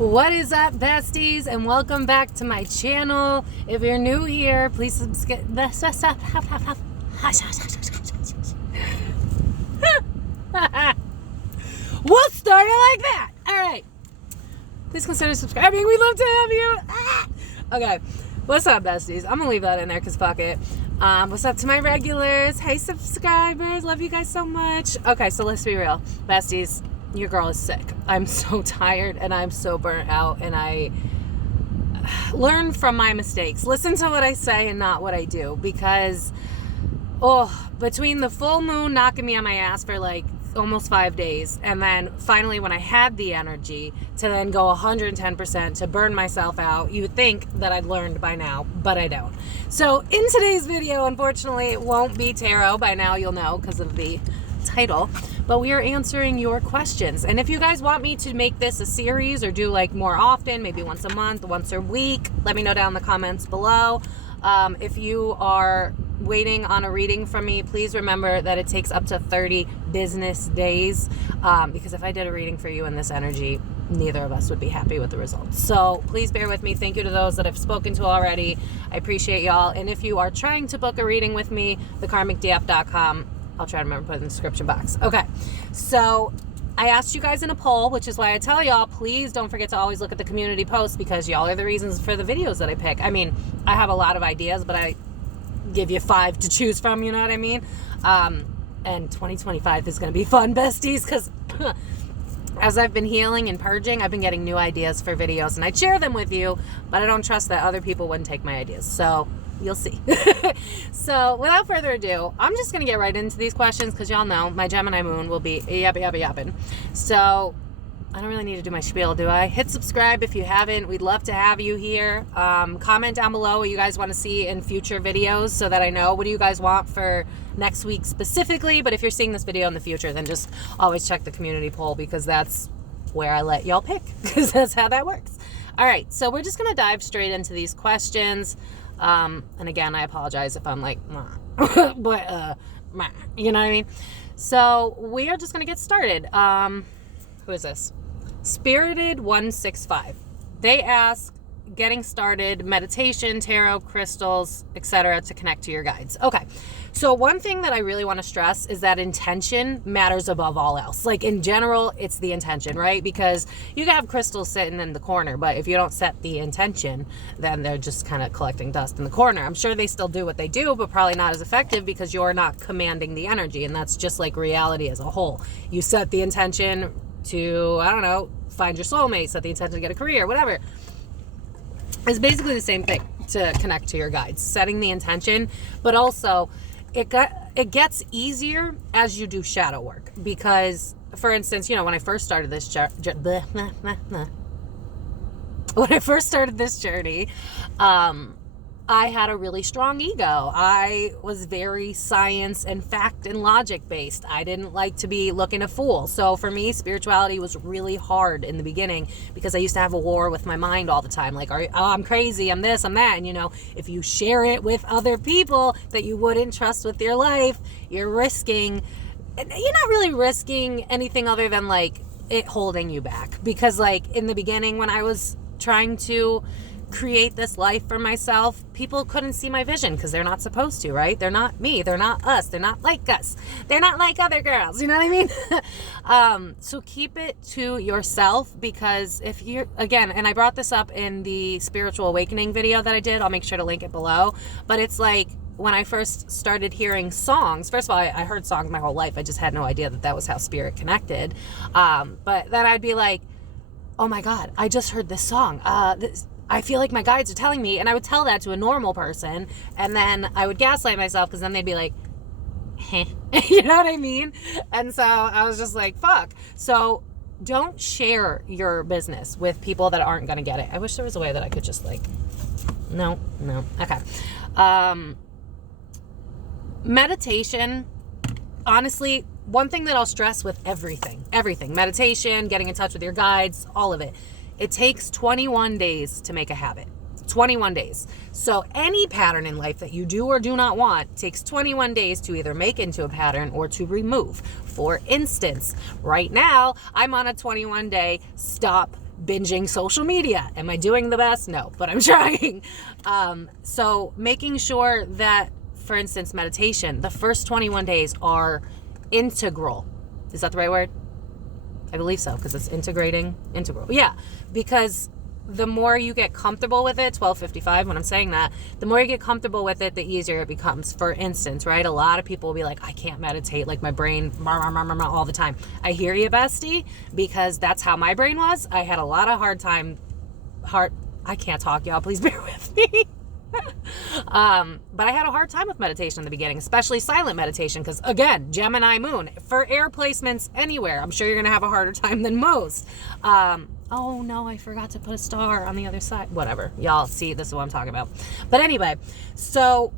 What is up, besties, and welcome back to my channel. If you're new here, please subscribe. We'll start it like that. All right. Please consider subscribing. We'd love to have you. Okay. What's up, besties? I'm going to leave that in there because fuck it. What's up to my regulars? Hey, subscribers. Love you guys so much. Okay, so let's be real. Besties, your girl is sick. I'm so tired and I'm so burnt out, and I learn from my mistakes. Listen to what I say and not what I do, because between the full moon knocking me on my ass for like almost 5 days, and then finally when I had the energy to then go 110% to burn myself out, you would think that I'd learned by now, but I don't. So in today's video, unfortunately, it won't be tarot. By now you'll know because of the title, but we are answering your questions. And if you guys want me to make this a series or do like more often, maybe once a month, once a week, let me know down in the comments below. If you are waiting on a reading from me, please remember that it takes up to 30 business days, because if I did a reading for you in this energy, neither of us would be happy with the results. So please bear with me. Thank you to those that I've spoken to already. I appreciate y'all. And if you are trying to book a reading with me, thekarmicdf.com. I'll try to remember to put it in the description box. Okay, so I asked you guys in a poll, which is why I tell y'all, please don't forget to always look at the community posts, because y'all are the reasons for the videos that I pick. I mean, I have a lot of ideas, but I give you 5 to choose from, you know what I mean? And 2025 is going to be fun, besties, because as I've been healing and purging, I've been getting new ideas for videos, and I share them with you, but I don't trust that other people wouldn't take my ideas. So you'll see. So without further ado, I'm just going to get right into these questions, because y'all know my Gemini moon will be yapping. So I don't really need to do my spiel, do I? Hit subscribe if you haven't. We'd love to have you here. Comment down below what you guys want to see in future videos so that I know what do you guys want for next week specifically. But if you're seeing this video in the future, then just always check the community poll, because that's where I let y'all pick, because that's how that works. All right, so we're just going to dive straight into these questions. And again, I apologize if I'm like, but, you know what I mean? So we are just going to get started. Who is this? Spirited 165. They ask, getting started, meditation, tarot, crystals, etc. to connect to your guides. Okay. So one thing that I really want to stress is that intention matters above all else. Like in general, it's the intention, right? Because you can have crystals sitting in the corner, but if you don't set the intention, then they're just kind of collecting dust in the corner. I'm sure they still do what they do, but probably not as effective, because you're not commanding the energy. And that's just like reality as a whole. You set the intention to, I don't know, find your soulmate, set the intention to get a career, whatever. It's basically the same thing to connect to your guides, setting the intention, but also it gets easier as you do shadow work. Because, for instance, you know, when I first started this journey, I had a really strong ego. I was very science and fact and logic based. I didn't like to be looking a fool. So for me, spirituality was really hard in the beginning, because I used to have a war with my mind all the time. Like, I'm crazy, I'm this, I'm that. And, you know, if you share it with other people that you wouldn't trust with your life, you're not really risking anything other than like it holding you back. Because like in the beginning, when I was trying to create this life for myself, people couldn't see my vision, because they're not supposed to, right? They're not me, they're not us, they're not like us, they're not like other girls, you know what I mean? So keep it to yourself, because if you're, again, and I brought this up in the spiritual awakening video that I did, I'll make sure to link it below, but it's like when I first started hearing songs, first of all, I heard songs my whole life, I just had no idea that that was how spirit connected, but then I'd be like, oh my God, I just heard this song, I feel like my guides are telling me, and I would tell that to a normal person, and then I would gaslight myself, because then they'd be like, heh. You know what I mean? And so I was just like, fuck. So don't share your business with people that aren't going to get it. I wish there was a way that I could just like, no. Okay. Meditation, honestly, one thing that I'll stress with everything, meditation, getting in touch with your guides, all of it, it takes 21 days to make a habit. 21 days. So any pattern in life that you do or do not want takes 21 days to either make into a pattern or to remove. For instance, right now, I'm on a 21-day stop binging social media. Am I doing the best? No, but I'm trying. So making sure that, for instance, meditation, the first 21 days are integral. Is that the right word? I believe so, because it's integral. Yeah, because the more you get comfortable with it, 12:55 when I'm saying that, the more you get comfortable with it, the easier it becomes. For instance, right, a lot of people will be like, I can't meditate, like my brain all the time. I hear you, bestie, because that's how my brain was. I had a lot of I can't talk, y'all, please bear with me. But I had a hard time with meditation in the beginning, especially silent meditation, because again, Gemini moon, for air placements anywhere, I'm sure you're gonna have a harder time than most. Oh no, I forgot to put a star on the other side. Whatever, y'all see, this is what I'm talking about. But anyway, so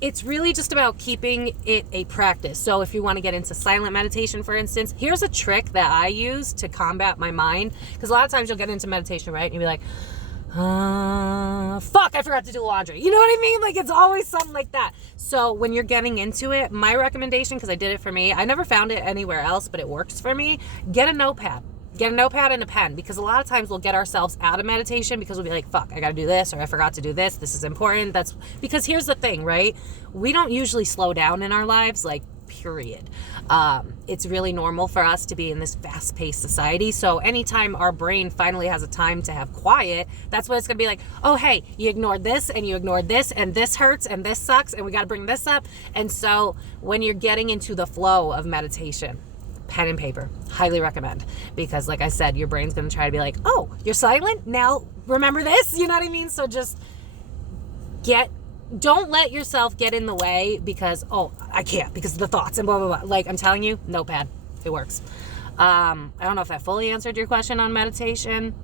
it's really just about keeping it a practice. So if you want to get into silent meditation, for instance, here's a trick that I use to combat my mind, because a lot of times you'll get into meditation, right, and you'll be like, fuck, I forgot to do laundry. You know what I mean? Like, it's always something like that. So when you're getting into it, my recommendation, because I did it for me, I never found it anywhere else, but it works for me, get a notepad. Get a notepad and a pen, because a lot of times we'll get ourselves out of meditation because we'll be like, fuck, I gotta do this, or I forgot to do this. This is important. That's because here's the thing, right? We don't usually slow down in our lives, like, period. It's really normal for us to be in this fast-paced society. So anytime our brain finally has a time to have quiet, that's what it's gonna be like, oh, hey, you ignored this and you ignored this and this hurts and this sucks and we gotta bring this up. And so when you're getting into the flow of meditation, pen and paper, highly recommend, because like I said, your brain's going to try to be like, oh, you're silent, now remember this, you know what I mean? So just don't let yourself get in the way because, oh, I can't because of the thoughts and blah, blah, blah. Like, I'm telling you, notepad, it works. I don't know if that fully answered your question on meditation.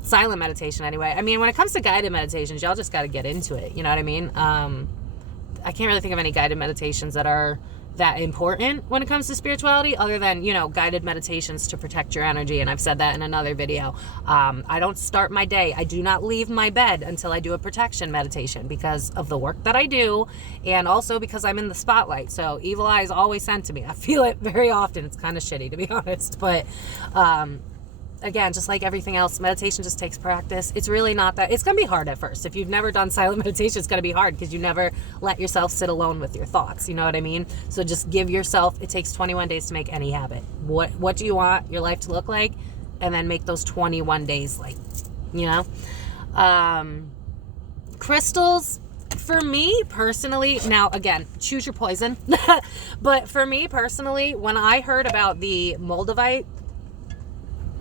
Silent meditation anyway. I mean, when it comes to guided meditations, y'all just got to get into it, you know what I mean? I can't really think of any guided meditations that are that important when it comes to spirituality, other than, you know, guided meditations to protect your energy. And I've said that in another video. I don't start my day, I do not leave my bed until I do a protection meditation, because of the work that I do, and also because I'm in the spotlight. So evil eye is always sent to me. I feel it very often. It's kind of shitty, to be honest, but again, just like everything else, meditation just takes practice. It's really not that, it's going to be hard at first. If you've never done silent meditation, it's going to be hard because you never let yourself sit alone with your thoughts. You know what I mean? So just give yourself, it takes 21 days to make any habit. What do you want your life to look like? And then make those 21 days like, you know? Crystals, for me personally, now again, choose your poison. But for me personally, when I heard about the moldavite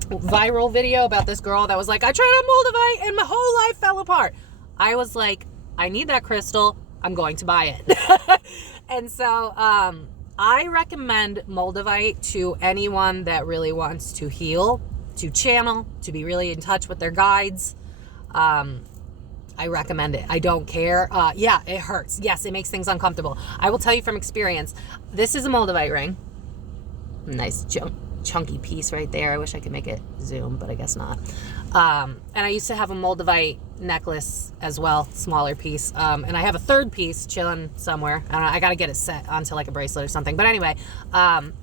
viral video about this girl that was like, I tried on moldavite and my whole life fell apart, I was like, I need that crystal, I'm going to buy it. And so I recommend moldavite to anyone that really wants to heal, to channel, to be really in touch with their guides. I recommend it. I don't care. Yeah, it hurts. Yes, it makes things uncomfortable. I will tell you from experience, this is a moldavite ring. Nice chunky piece right there. I wish I could make it zoom, but I guess not. And I used to have a moldavite necklace as well, smaller piece. And I have a third piece chilling somewhere. I don't know, I gotta get it set onto like a bracelet or something. But anyway, oh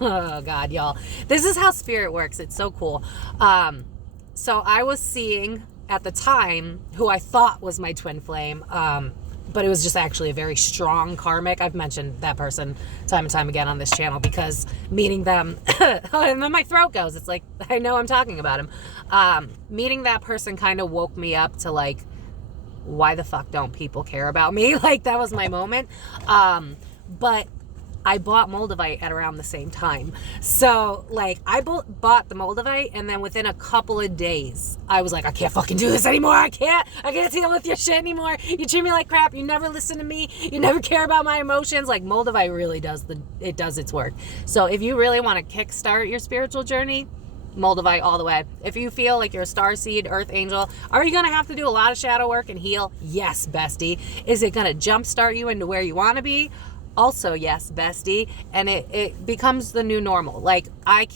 God, y'all. This is how spirit works. It's so cool. So I was seeing at the time who I thought was my twin flame, but it was just actually a very strong karmic. I've mentioned that person time and time again on this channel because meeting them, and then my throat goes. It's like, I know I'm talking about him. Meeting that person kind of woke me up to like, why the fuck don't people care about me? Like, that was my moment. But I bought moldavite at around the same time. So like I bought the moldavite, and then within a couple of days, I was like, I can't fucking do this anymore. I can't deal with your shit anymore. You treat me like crap. You never listen to me. You never care about my emotions. Like, moldavite really does its work. So if you really want to kickstart your spiritual journey, moldavite all the way. If you feel like you're a starseed, earth angel, are you going to have to do a lot of shadow work and heal? Yes, bestie. Is it going to jumpstart you into where you want to be? Also, yes, bestie. And it becomes the new normal. Like, I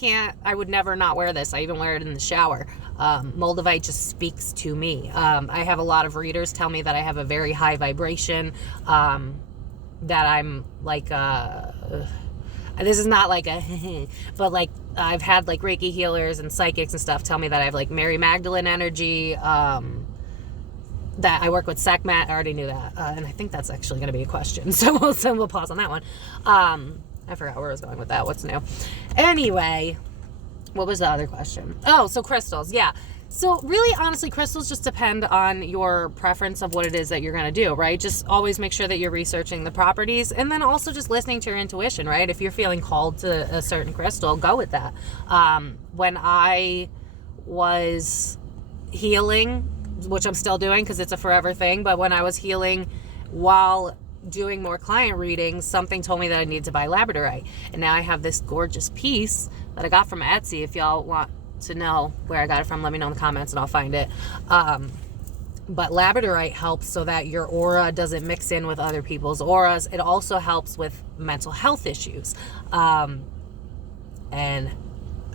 would never not wear this. I even wear it in the shower. Moldavite just speaks to me. I have a lot of readers tell me that I have a very high vibration, that I'm like, I this is not like a, but like I've had like Reiki healers and psychics and stuff tell me that I have like Mary Magdalene energy, that I work with Sekhmet. I already knew that. And I think that's actually going to be a question. So we'll pause on that one. I forgot where I was going with that. What's new? Anyway, what was the other question? Oh, so crystals. Yeah. So really, honestly, crystals just depend on your preference of what it is that you're going to do, right? Just always make sure that you're researching the properties, and then also just listening to your intuition, right? If you're feeling called to a certain crystal, go with that. When I was healing, which I'm still doing because it's a forever thing, but when I was healing while doing more client readings, something told me that I need to buy labradorite. And now I have this gorgeous piece that I got from Etsy. If y'all want to know where I got it from, let me know in the comments and I'll find it. But labradorite helps so that your aura doesn't mix in with other people's auras. It also helps with mental health issues. And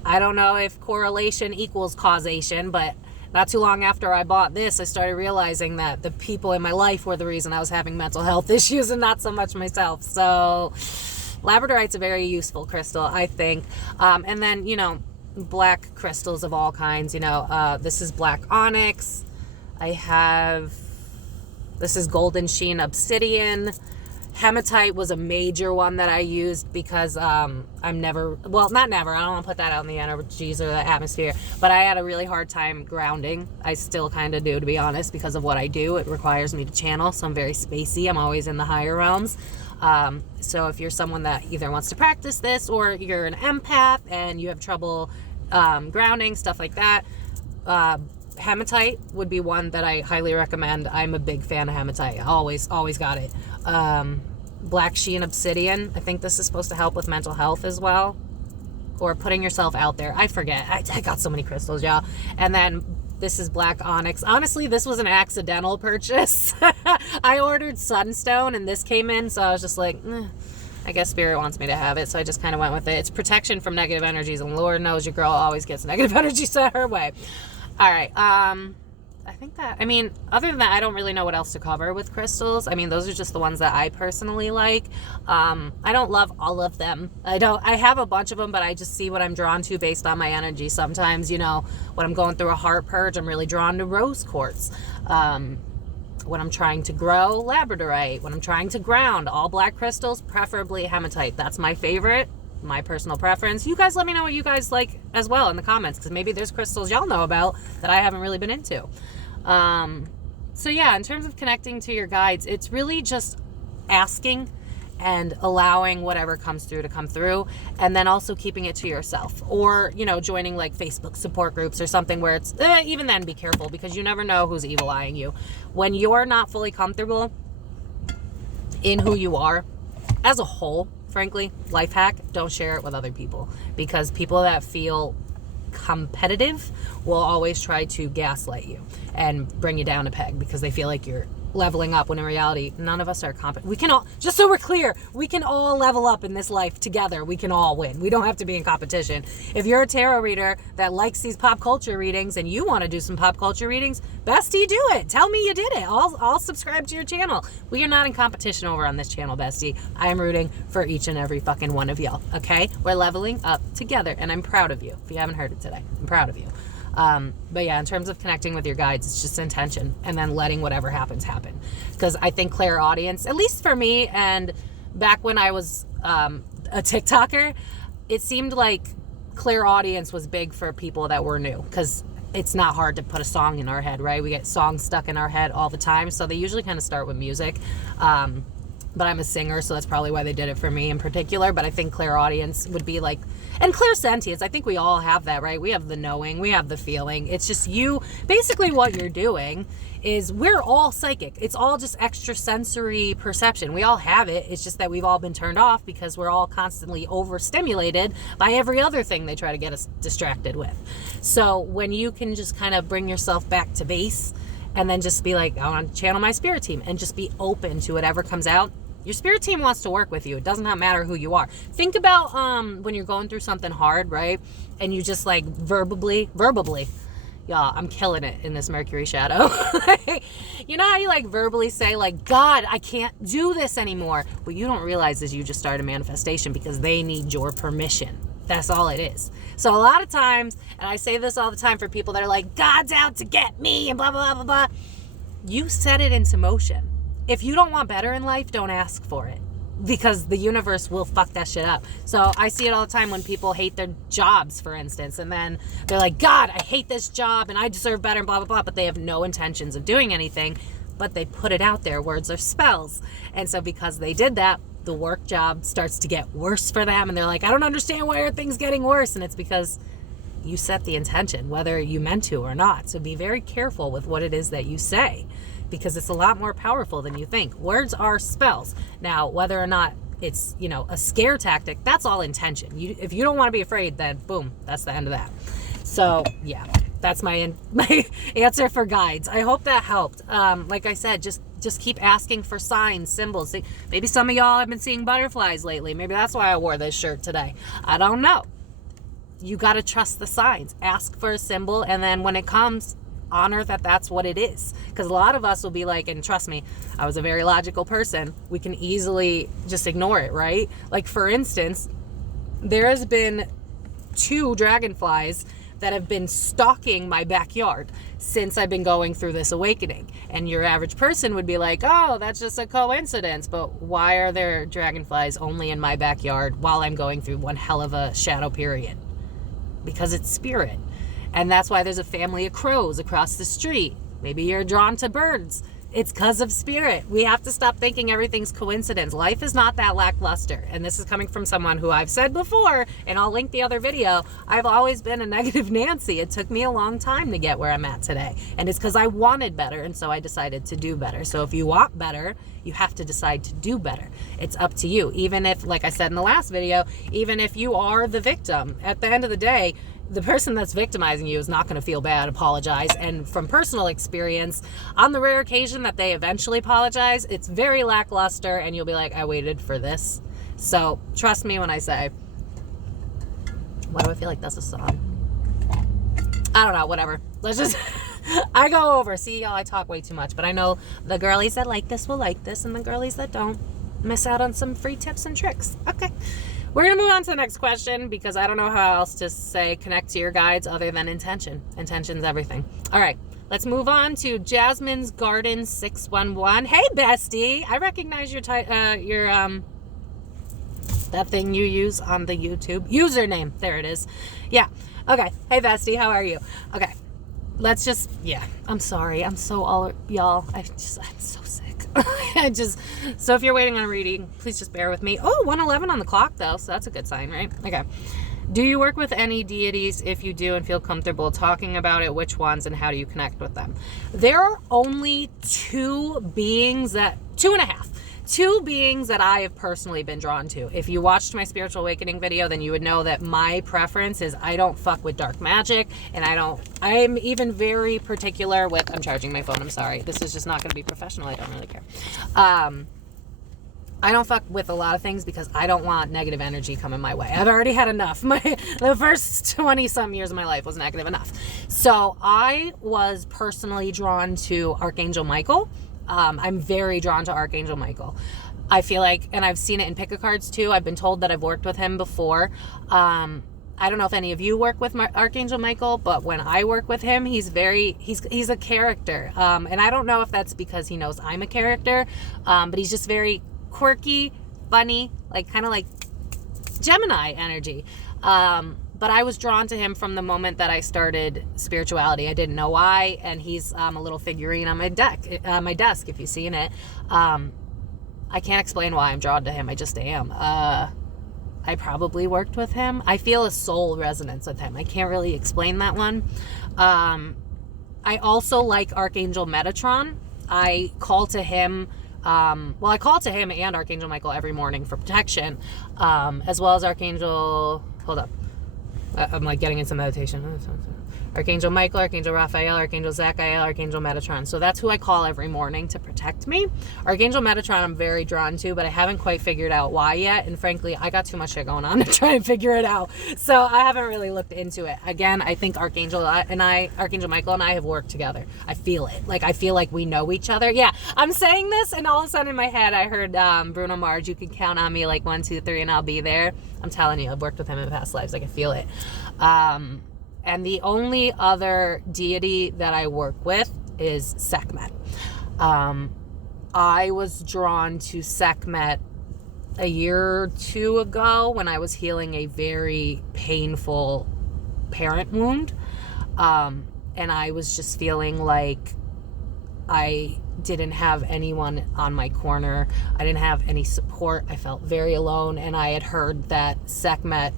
I don't know if correlation equals causation, but not too long after I bought this, I started realizing that the people in my life were the reason I was having mental health issues and not so much myself. So labradorite's a very useful crystal, I think. And then, black crystals of all kinds, this is black onyx. This is golden sheen obsidian. Hematite was a major one that I used because not never, I don't want to put that out in the energies or the atmosphere, but I had a really hard time grounding. I still kind of do, to be honest, because of what I do. It requires me to channel, so I'm very spacey. I'm always in the higher realms. So if you're someone that either wants to practice this or you're an empath and you have trouble grounding, stuff like that, hematite would be one that I highly recommend. I'm a big fan of hematite. Always got it. Black sheen obsidian. I think this is supposed to help with mental health as well, or putting yourself out there. I forget. I got so many crystals, y'all. And then this is black onyx. Honestly, this was an accidental purchase. I ordered sunstone and this came in, so I was just like, I guess spirit wants me to have it, so I just kind of went with it. It's protection from negative energies, and Lord knows your girl always gets negative energy sent her way. All right. I think that, other than that, I don't really know what else to cover with crystals. Those are just the ones that I personally like. I don't love all of them. I have a bunch of them, but I just see what I'm drawn to based on my energy. Sometimes, when I'm going through a heart purge, I'm really drawn to rose quartz. When I'm trying to grow, labradorite. When I'm trying to ground, all black crystals, preferably hematite. That's my favorite, my personal preference. You guys let me know what you guys like as well in the comments, because maybe there's crystals y'all know about that I haven't really been into. So yeah, in terms of connecting to your guides, it's really just asking and allowing whatever comes through to come through, and then also keeping it to yourself, or joining like Facebook support groups or something where it's even then be careful, because you never know who's evil eyeing you. When you're not fully comfortable in who you are as a whole, frankly, life hack, don't share it with other people, because people that feel competitive will always try to gaslight you and bring you down a peg because they feel like you're leveling up, when in reality, none of us are competent. We can all, just so we're clear, we can all level up in this life together. We can all win. We don't have to be in competition. If you're a tarot reader that likes these pop culture readings and you want to do some pop culture readings, bestie, do it. Tell me you did it. I'll subscribe to your channel. We are not in competition over on this channel, bestie. I am rooting for each and every fucking one of y'all, okay? We're leveling up together, and I'm proud of you. If you haven't heard it today, I'm proud of you. But yeah, in terms of connecting with your guides, it's just intention, and then letting whatever happens happen. Because I think clairaudience, at least for me, and back when I was a TikToker, it seemed like clairaudience was big for people that were new, because it's not hard to put a song in our head, right? We get songs stuck in our head all the time, so they usually kind of start with music. But I'm a singer, so that's probably why they did it for me in particular. But I think clairaudience would be like, and clairsentience, I think we all have that, right? We have the knowing, we have the feeling. It's just you, basically what you're doing is, we're all psychic. It's all just extrasensory perception. We all have it. It's just that we've all been turned off because we're all constantly overstimulated by every other thing they try to get us distracted with. So when you can just kind of bring yourself back to base, and then just be like, I want to channel my spirit team, and just be open to whatever comes out. Your spirit team wants to work with you. It does not matter who you are. Think about when you're going through something hard, right? And you just like verbally, Y'all, I'm killing it in this Mercury shadow. You know how you like verbally say like, God, I can't do this anymore. What you don't realize is you just started manifestation because they need your permission. That's all it is. So a lot of times, and I say this all the time for people that are like, God's out to get me and blah, blah, blah, blah, blah. You set it into motion. If you don't want better in life, don't ask for it, because the universe will fuck that shit up. So I see it all the time when people hate their jobs, for instance, and then they're like, God, I hate this job and I deserve better and blah, blah, blah, but they have no intentions of doing anything, but they put it out there. Words are spells. And so because they did that, the work job starts to get worse for them, and they're like, I don't understand why are things getting worse. And it's because you set the intention, whether you meant to or not. So be very careful with what it is that you say, because it's a lot more powerful than you think. Words are spells. Now, whether or not it's, you know, a scare tactic, that's all intention. If you don't want to be afraid, then boom, that's the end of that. So yeah, that's my answer for guides. I hope that helped. Like I said, just keep asking for signs, symbols. Maybe some of y'all have been seeing butterflies lately. Maybe that's why I wore this shirt today. I don't know. You got to trust the signs. Ask for a symbol, and then when it comes, honor that that's what it is. Because a lot of us will be like, and trust me, I was a very logical person, we can easily just ignore it, right? Like, for instance, there has been 2 dragonflies that have been stalking my backyard since I've been going through this awakening. And your average person would be like, oh, that's just a coincidence. But why are there dragonflies only in my backyard while I'm going through one hell of a shadow period? Because it's spirit. And that's why there's a family of crows across the street. Maybe you're drawn to birds. It's because of spirit. We have to stop thinking everything's coincidence. Life is not that lackluster. And this is coming from someone who I've said before, and I'll link the other video, I've always been a negative Nancy. It took me a long time to get where I'm at today. And it's because I wanted better, and so I decided to do better. So if you want better, you have to decide to do better. It's up to you. Even if, like I said in the last video, even if you are the victim, at the end of the day, the person that's victimizing you is not going to feel bad, apologize. And from personal experience, on the rare occasion that they eventually apologize, it's very lackluster, and you'll be like, I waited for this. So trust me when I say, why do I feel like that's a song? I don't know, whatever. Let's just, I go over. See, y'all, I talk way too much, but I know the girlies that like this will like this, and the girlies that don't miss out on some free tips and tricks. Okay. We're going to move on to the next question, because I don't know how else to say connect to your guides other than intention. Intention's everything. All right, let's move on to Jasmine's Garden 611. Hey, bestie. I recognize your that thing you use on the YouTube. Username. There it is. Yeah. Okay. Hey, bestie. How are you? Okay. Let's just, yeah. I'm sorry. I'm so all, y'all. I'm so sick. So if you're waiting on a reading, please just bear with me. Oh, 1:11 on the clock though, so that's a good sign, right? Okay. Do you work with any deities? If you do and feel comfortable talking about it, which ones and how do you connect with them? There are only 2 beings that, 2.5. 2 beings that I have personally been drawn to. If you watched my spiritual awakening video, then you would know that my preference is I don't fuck with dark magic, and I'm even very particular with, I'm charging my phone, I'm sorry. This is just not going to be professional. I don't really care. I don't fuck with a lot of things because I don't want negative energy coming my way. I've already had enough. The first 20-some years of my life was negative enough. So I was personally drawn to Archangel Michael. I'm very drawn to Archangel Michael. I feel like, and I've seen it in pick-a cards too. I've been told that I've worked with him before. I don't know if any of you work with Archangel Michael, but when I work with him, he's a character. And I don't know if that's because he knows I'm a character, but he's just very quirky, funny, like kind of like Gemini energy. But I was drawn to him from the moment that I started spirituality. I didn't know why, and he's a little figurine on my desk, if you've seen it. I can't explain why I'm drawn to him. I just am. I probably worked with him. I feel a soul resonance with him. I can't really explain that one. I also like Archangel Metatron. I call to him. I call to him and Archangel Michael every morning for protection, as well as Archangel. Hold up. I'm like getting into meditation. Archangel Michael, Archangel Raphael, Archangel Zachiel, Archangel Metatron. So that's who I call every morning to protect me. Archangel Metatron I'm very drawn to, but I haven't quite figured out why yet. And frankly, I got too much shit going on to try and figure it out. So I haven't really looked into it. Again, I think Archangel Michael and I have worked together. I feel it. Like, I feel like we know each other. Yeah, I'm saying this, and all of a sudden in my head, I heard Bruno Mars, you can count on me like 1, 2, 3, and I'll be there. I'm telling you, I've worked with him in past lives. Like, I feel it. And the only other deity that I work with is Sekhmet. I was drawn to Sekhmet a year or two ago when I was healing a very painful parent wound. And I was just feeling like I didn't have anyone on my corner. I didn't have any support. I felt very alone. And I had heard that Sekhmet,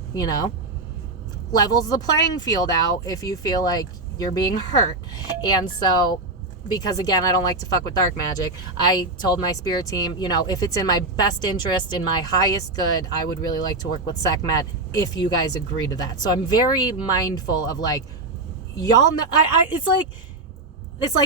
levels the playing field out if you feel like you're being hurt. And so, because again, I don't like to fuck with dark magic, I told my spirit team, if it's in my best interest, in my highest good, I would really like to work with Sekhmet if you guys agree to that. So I'm very mindful of like, y'all know, it's like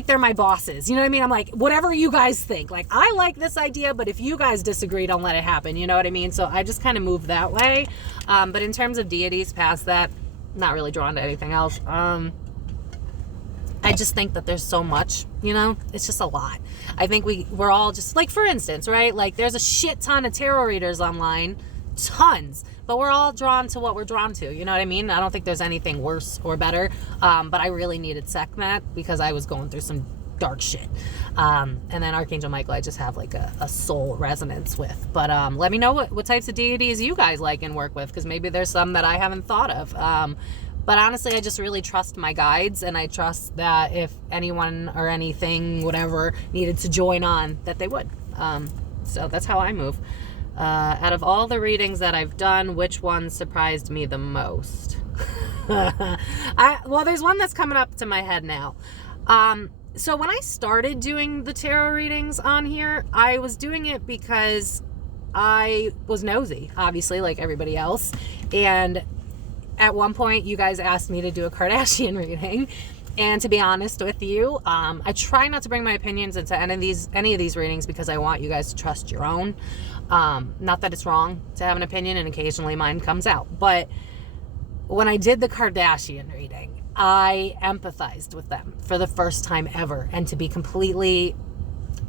they're my bosses. You know what I mean? I'm like, whatever you guys think. Like, I like this idea, but if you guys disagree, don't let it happen. You know what I mean? So I just kind of move that way. But in terms of deities past that, not really drawn to anything else. I just think that there's so much, it's just a lot. I think we're all just, like, for instance, right? Like, there's a shit ton of tarot readers online, tons, but we're all drawn to what we're drawn to. You know what I mean? I don't think there's anything worse or better. But I really needed Sekhmet because I was going through some dark shit. And then Archangel Michael, I just have like a soul resonance with. But let me know what types of deities you guys like and work with, because maybe there's some that I haven't thought of. But honestly, I just really trust my guides, and I trust that if anyone or anything, whatever, needed to join on, that they would. So that's how I move. Out of all the readings that I've done, which one surprised me the most? Well, there's one that's coming up to my head now. So when I started doing the tarot readings on here, I was doing it because I was nosy, obviously, like everybody else. And at one point, you guys asked me to do a Kardashian reading. And to be honest with you, I try not to bring my opinions into any of these readings because I want you guys to trust your own. Not that it's wrong to have an opinion, and occasionally mine comes out. But when I did the Kardashian reading, I empathized with them for the first time ever. And to be completely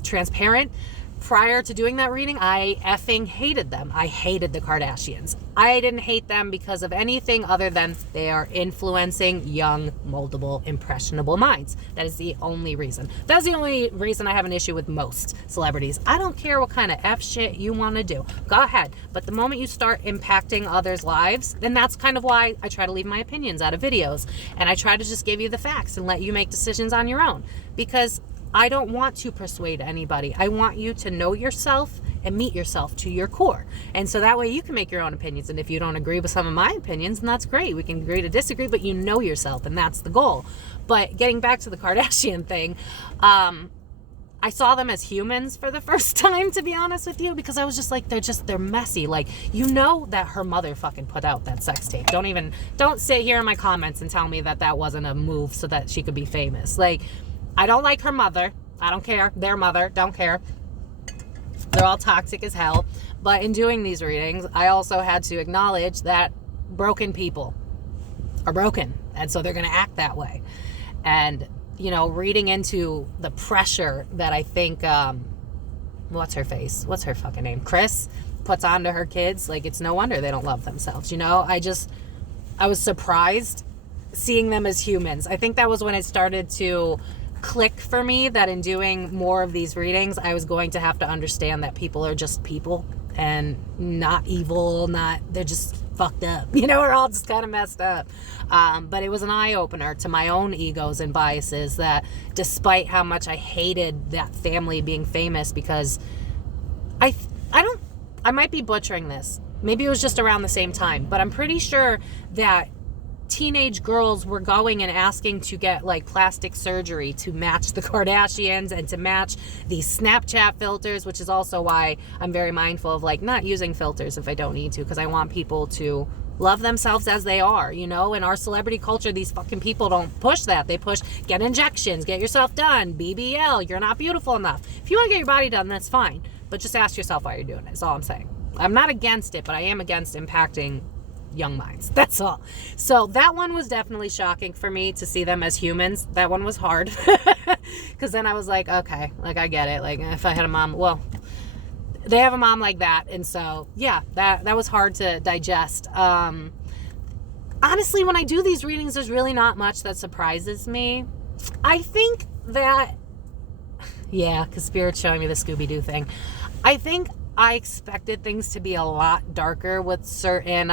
transparent, prior to doing that reading, I effing hated them. I hated the Kardashians. I didn't hate them because of anything other than they are influencing young, moldable, impressionable minds. That is the only reason. That's the only reason I have an issue with most celebrities. I don't care what kind of F shit you want to do. Go ahead. But the moment you start impacting others' lives, then that's kind of why I try to leave my opinions out of videos. And I try to just give you the facts and let you make decisions on your own. Because I don't want to persuade anybody. I want you to know yourself and meet yourself to your core. And so that way you can make your own opinions. And if you don't agree with some of my opinions, then that's great. We can agree to disagree, but you know yourself, and that's the goal. But getting back to the Kardashian thing, I saw them as humans for the first time, to be honest with you, because I was just like, they're messy. Like, that her mother fucking put out that sex tape. Don't sit here in my comments and tell me that wasn't a move so that she could be famous. Like, I don't like her mother. I don't care. Their mother. Don't care. They're all toxic as hell. But in doing these readings, I also had to acknowledge that broken people are broken. And so they're going to act that way. And, reading into the pressure that I think, what's her face? What's her fucking name? Chris puts onto her kids. Like, it's no wonder they don't love themselves. I was surprised seeing them as humans. I think that was when it started to click for me that in doing more of these readings, I was going to have to understand that people are just people and not evil, they're just fucked up. We're all just kind of messed up. But it was an eye-opener to my own egos and biases that despite how much I hated that family being famous, because I might be butchering this. Maybe it was just around the same time, but I'm pretty sure that teenage girls were going and asking to get like plastic surgery to match the Kardashians and to match these Snapchat filters, which is also why I'm very mindful of like not using filters if I don't need to, because I want people to love themselves as they are, you know. In our celebrity culture, these fucking people don't push that. They push, get injections, get yourself done, BBL, you're not beautiful enough. If you want to get your body done, that's fine, but just ask yourself why you're doing it, is all I'm saying. I'm not against it, but I am against impacting young minds, that's all. So that one was definitely shocking for me, to see them as humans. That one was hard, because then I was like, okay, like, I get it. Like, if I had a mom, well, they have a mom like that, and so yeah, that was hard to digest. Honestly, when I do these readings, there's really not much that surprises me. I think that, yeah, because Spirit's showing me the Scooby-Doo thing. I think I expected things to be a lot darker with certain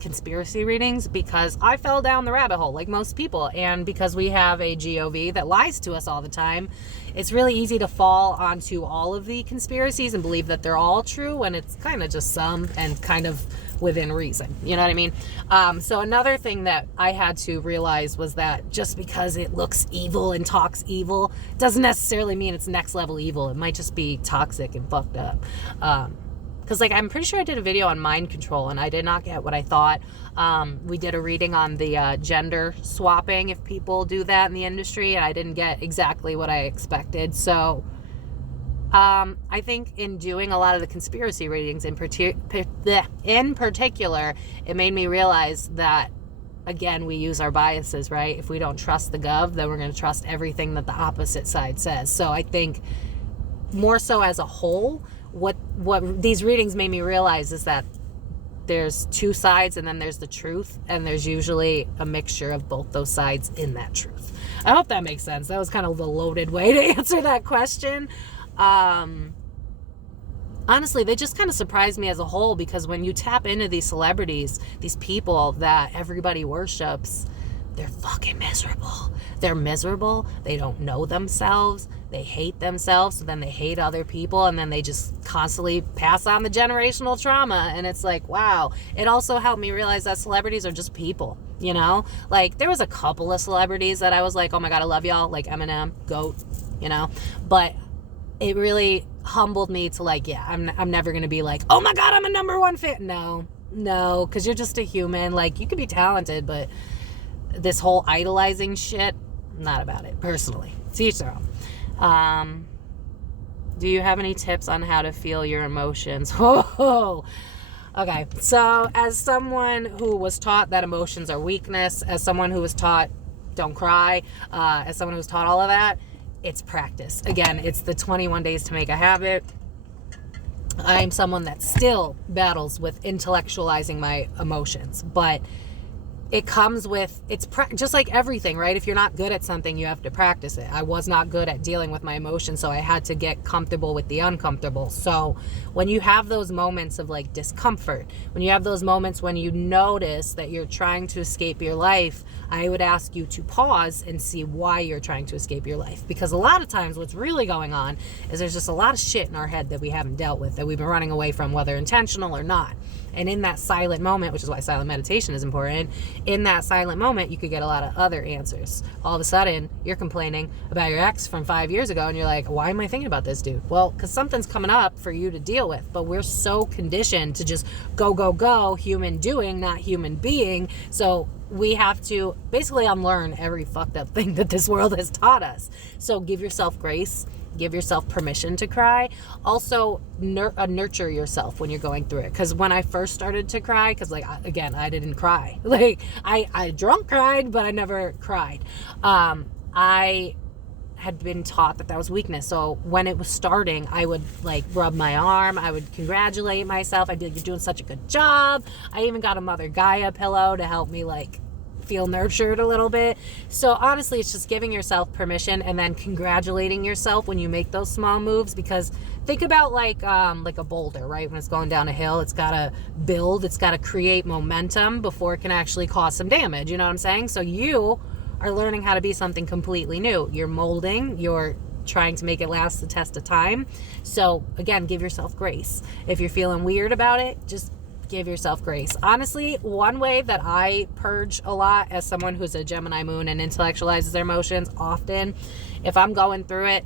conspiracy readings, because I fell down the rabbit hole like most people, and because we have a GOV that lies to us all the time, it's really easy to fall onto all of the conspiracies and believe that they're all true, when it's kind of just some, and kind of within reason, you know what I mean? So another thing that I had to realize was that just because it looks evil and talks evil doesn't necessarily mean it's next level evil. It might just be toxic and fucked up. Because, like, I'm pretty sure I did a video on mind control, and I did not get what I thought. We did a reading on the gender swapping, if people do that in the industry, and I didn't get exactly what I expected. So I think in doing a lot of the conspiracy readings in particular, it made me realize that, again, we use our biases, right? If we don't trust the gov, then we're going to trust everything that the opposite side says. So I think more so as a whole, what these readings made me realize is that there's two sides, and then there's the truth, and there's usually a mixture of both those sides in that truth. I hope that makes sense. That was kind of the loaded way to answer that question. Honestly, they just kind of surprised me as a whole, because when you tap into these celebrities, these people that everybody worships, they're fucking miserable. They're miserable. They don't know themselves. They hate themselves. So then they hate other people, and then they just constantly pass on the generational trauma. And it's like, wow. It also helped me realize that celebrities are just people, you know? Like, there was a couple of celebrities that I was like, oh my God, I love y'all. Like Eminem, GOAT, you know? But it really humbled me to, like, yeah, I'm never going to be like, oh my God, I'm a #1 fan. No, because you're just a human. Like, you could be talented, but this whole idolizing shit, not about it, personally. To each their own. Do you have any tips on how to feel your emotions? Oh, okay. So as someone who was taught that emotions are weakness, as someone who was taught don't cry, as someone who was taught all of that, it's practice. Again, it's the 21 days to make a habit. I'm someone that still battles with intellectualizing my emotions, but it comes with, just like everything, right? If you're not good at something, you have to practice it. I was not good at dealing with my emotions, so I had to get comfortable with the uncomfortable. So when you have those moments of, like, discomfort, when you have those moments when you notice that you're trying to escape your life, I would ask you to pause and see why you're trying to escape your life. Because a lot of times what's really going on is there's just a lot of shit in our head that we haven't dealt with, that we've been running away from, whether intentional or not. And in that silent moment, which is why silent meditation is important, in that silent moment, you could get a lot of other answers. All of a sudden, you're complaining about your ex from 5 years ago, and you're like, why am I thinking about this dude? Well, because something's coming up for you to deal with. But we're so conditioned to just go, human doing, not human being. So we have to basically unlearn every fucked up thing that this world has taught us. So give yourself grace. Give yourself permission to cry. Also, nurture yourself when you're going through it. Because when I first started to cry, because, like, again, I didn't cry. Like, I drunk cried, but I never cried. I had been taught that was weakness. So when it was starting, I would, like, rub my arm. I would congratulate myself. I'd be like, you're doing such a good job. I even got a Mother Gaia pillow to help me, like, feel nurtured a little bit. So honestly, it's just giving yourself permission and then congratulating yourself when you make those small moves. Because think about like a boulder, right? When it's going down a hill, it's got to build, it's got to create momentum before it can actually cause some damage. You know what I'm saying? So you are learning how to be something completely new. You're molding, you're trying to make it last the test of time. So again, give yourself grace. If you're feeling weird about it, just give yourself grace. Honestly, one way that I purge a lot as someone who's a Gemini moon and intellectualizes their emotions often, if I'm going through it,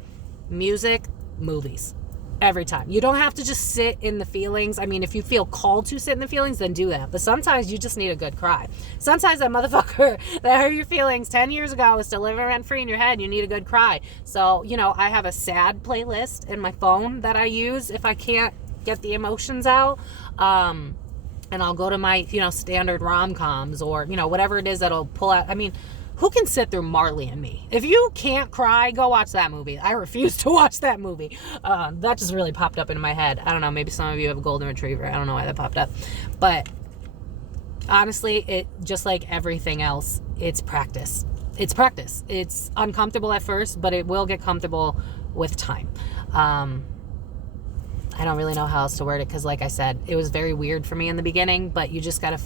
music, movies. Every time. You don't have to just sit in the feelings. I mean, if you feel called to sit in the feelings, then do that. But sometimes you just need a good cry. Sometimes that motherfucker that hurt your feelings 10 years ago is still living rent free in your head. You need a good cry. So, you know, I have a sad playlist in my phone that I use if I can't get the emotions out. And I'll go to my, you know, standard rom-coms or, you know, whatever it is that'll pull out. I mean, who can sit through Marley and Me? If you can't cry, go watch that movie. I refuse to watch that movie. That just really popped up into my head. I don't know. Maybe some of you have a golden retriever. I don't know why that popped up. But honestly, it just like everything else, it's practice. It's practice. It's uncomfortable at first, but it will get comfortable with time. I don't really know how else to word it because, like I said, it was very weird for me in the beginning. But you just got to,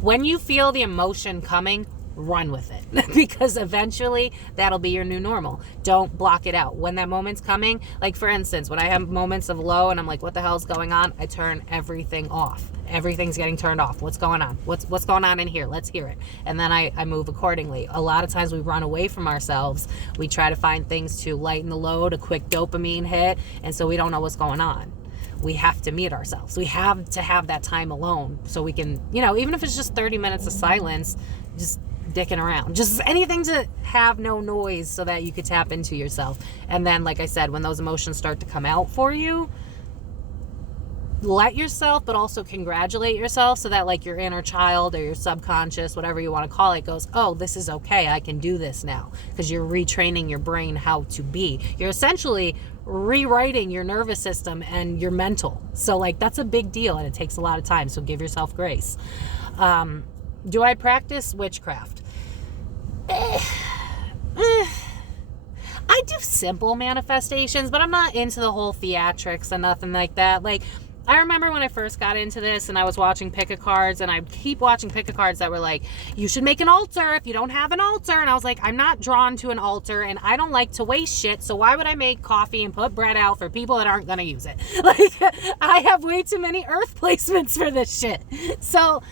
when you feel the emotion coming, run with it because eventually that'll be your new normal. Don't block it out. When that moment's coming, like for instance, when I have moments of low and I'm like, what the hell's going on? I turn everything off. Everything's getting turned off. What's going on? What's going on in here? Let's hear it. And then I move accordingly. A lot of times we run away from ourselves. We try to find things to lighten the load, a quick dopamine hit, and so we don't know what's going on. We have to meet ourselves. We have to have that time alone so we can, you know, even if it's just 30 minutes of silence, just dicking around, just anything to have no noise so that you could tap into yourself. And then, like I said, when those emotions start to come out for you, let yourself, but also congratulate yourself so that like your inner child or your subconscious, whatever you want to call it, goes, oh, this is okay. I can do this now. Because you're retraining your brain how to be. You're essentially rewriting your nervous system and your mental. So like that's a big deal and it takes a lot of time. So give yourself grace. Do I practice witchcraft? I do simple manifestations, but I'm not into the whole theatrics and nothing like that. Like, I remember when I first got into this and I was watching pick a cards, and I'd keep watching pick a cards that were like, you should make an altar if you don't have an altar. And I was like, I'm not drawn to an altar and I don't like to waste shit. So why would I make coffee and put bread out for people that aren't going to use it? Like, I have way too many earth placements for this shit. So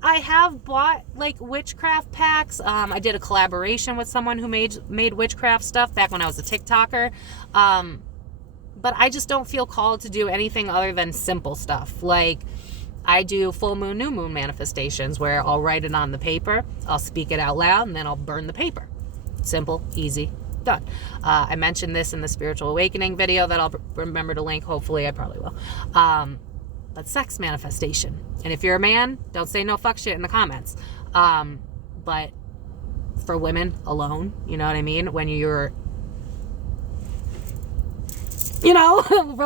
I have bought like witchcraft packs. I did a collaboration with someone who made witchcraft stuff back when I was a TikToker. But I just don't feel called to do anything other than simple stuff. Like I do full moon, new moon manifestations where I'll write it on the paper, I'll speak it out loud, and then I'll burn the paper. Simple, easy, done. I mentioned this in the spiritual awakening video that I'll remember to link. Hopefully I probably will. But sex manifestation. And if you're a man, don't say no fuck shit in the comments. But for women alone, you know what I mean? When you're, you know,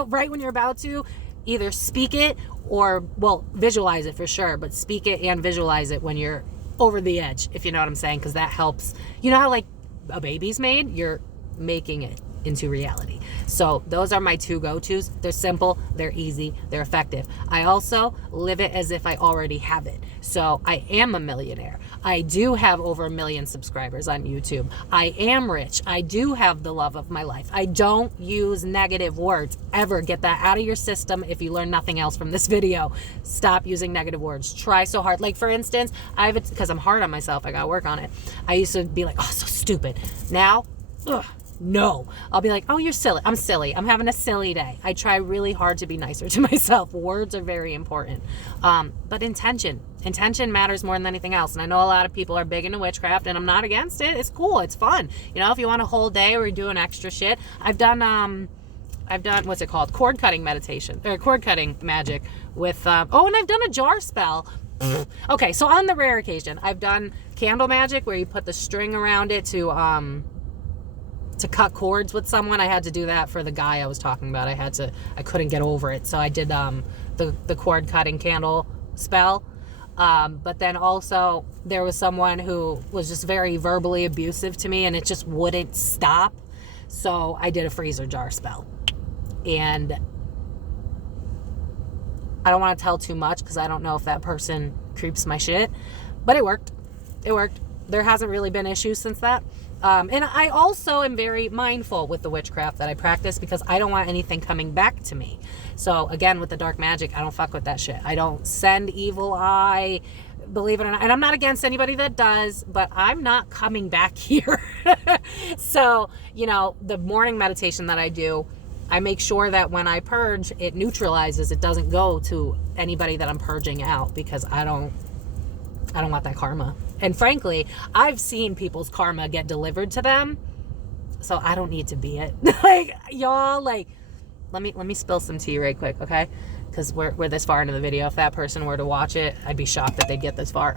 right when you're about to either speak it or, well, visualize it for sure, but speak it and visualize it when you're over the edge, if you know what I'm saying, because that helps. You know how like a baby's made? You're making it into reality. So those are my two go-tos. They're simple, they're easy, they're effective. I also live it as if I already have it. So I am a millionaire. I do have over 1 million subscribers on YouTube. I am rich. I do have the love of my life. I don't use negative words ever. Get that out of your system if you learn nothing else from this video. Stop using negative words. Try so hard. Like for instance, because I'm hard on myself, I gotta work on it. I used to be like, oh, so stupid. Now, no. I'll be like, oh, you're silly. I'm silly. I'm having a silly day. I try really hard to be nicer to myself. Words are very important. But intention matters more than anything else. And I know a lot of people are big into witchcraft, and I'm not against it. It's cool. It's fun. You know, if you want a whole day or you're doing extra shit. I've done, what's it called? Cord cutting meditation, or cord cutting magic with, and I've done a jar spell. Okay, so on the rare occasion, I've done candle magic where you put the string around it to cut cords with someone. I had to do that for the guy I was talking about. I couldn't get over it. So I did the cord cutting candle spell. But then also there was someone who was just very verbally abusive to me and it just wouldn't stop. So I did a freezer jar spell. And I don't want to tell too much because I don't know if that person creeps my shit, but it worked. It worked. There hasn't really been issues since that. And I also am very mindful with the witchcraft that I practice because I don't want anything coming back to me. So again, with the dark magic, I don't fuck with that shit. I don't send evil eye, believe it or not. And I'm not against anybody that does, but I'm not coming back here. So, you know, the morning meditation that I do, I make sure that when I purge, it neutralizes. It doesn't go to anybody that I'm purging out, because I don't want that karma. And frankly, I've seen people's karma get delivered to them, so I don't need to be it. Like, y'all, like, let me spill some tea right quick, okay? Because we're this far into the video. If that person were to watch it, I'd be shocked that they'd get this far.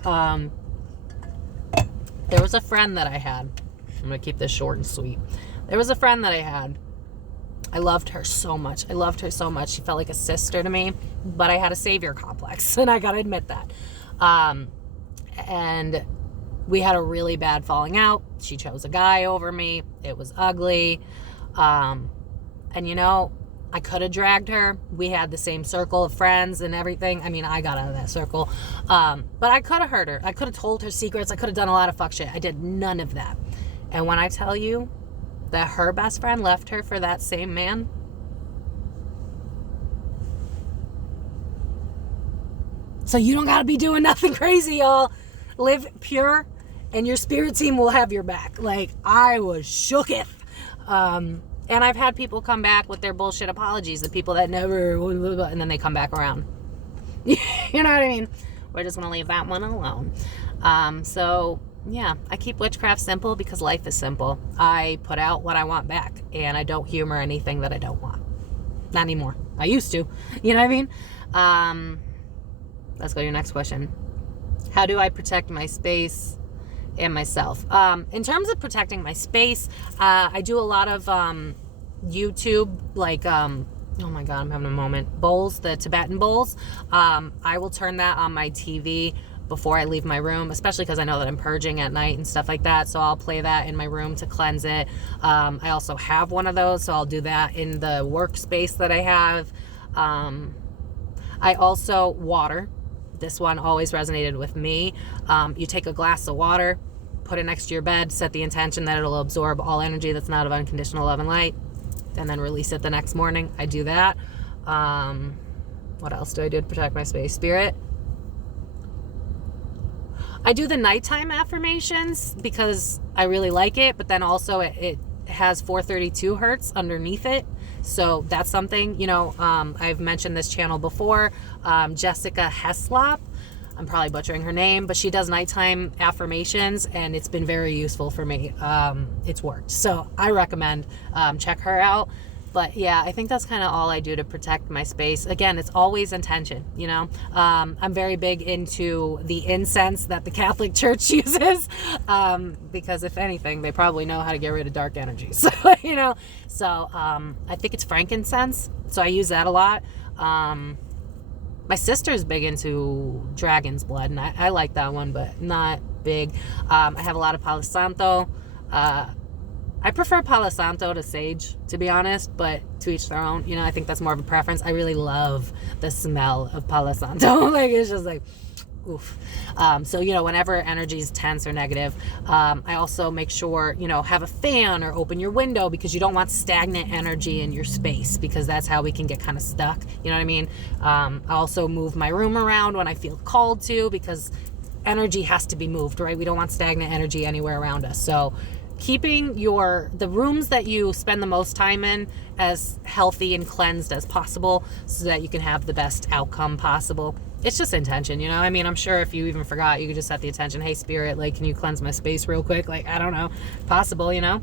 There was a friend that I had. I'm gonna keep this short and sweet. There was a friend that I had. I loved her so much. She felt like a sister to me, but I had a savior complex, and I gotta admit that. And we had a really bad falling out. She chose a guy over me. It was ugly. And you know, I could have dragged her. We had the same circle of friends and everything. I mean, I got out of that circle. But I could have hurt her. I could have told her secrets. I could have done a lot of fuck shit. I did none of that. And when I tell you that her best friend left her for that same man, so you don't gotta be doing nothing crazy, y'all. Live pure, and your spirit team will have your back. Like, I was shooketh. And I've had people come back with their bullshit apologies, the people that never, and then they come back around. You know what I mean? We're just going to leave that one alone. So, yeah, I keep witchcraft simple because life is simple. I put out what I want back, and I don't humor anything that I don't want. Not anymore. I used to. You know what I mean? Let's go to your next question. How do I protect my space and myself? In terms of protecting my space, I do a lot of YouTube, like, oh my God, I'm having a moment. Bowls, the Tibetan bowls. I will turn that on my TV before I leave my room, especially because I know that I'm purging at night and stuff like that. So I'll play that in my room to cleanse it. I also have one of those, so I'll do that in the workspace that I have. I also water. This one always resonated with me. You take a glass of water, put it next to your bed, set the intention that it'll absorb all energy that's not of unconditional love and light, and then release it the next morning. I do that. What else do I do to protect my space? Spirit. I do the nighttime affirmations because I really like it, but then also it has 432 hertz underneath it. So that's something, you know, I've mentioned this channel before. Jessica Heslop, I'm probably butchering her name, but she does nighttime affirmations, and it's been very useful for me. It's worked. So I recommend check her out. But yeah, I think that's kind of all I do to protect my space. Again, it's always intention, you know. I'm very big into the incense that the Catholic Church uses, because if anything, they probably know how to get rid of dark energy. So, you know, so I think it's frankincense. So I use that a lot. My sister's big into dragon's blood, and I like that one, but not big. I have a lot of Palo Santo. I prefer Palo Santo to sage, to be honest, but to each their own. You know, I think that's more of a preference. I really love the smell of Palo Santo. Like, it's just like, oof. So, you know, whenever energy is tense or negative, I also make sure, you know, have a fan or open your window, because you don't want stagnant energy in your space, because that's how we can get kind of stuck. You know what I mean? I also move my room around when I feel called to, because energy has to be moved, right? We don't want stagnant energy anywhere around us. So keeping the rooms that you spend the most time in as healthy and cleansed as possible, so that you can have the best outcome possible. It's just intention, you know? I mean, I'm sure if you even forgot, you could just set the intention, hey, spirit, like, can you cleanse my space real quick? Like, I don't know. Possible, you know?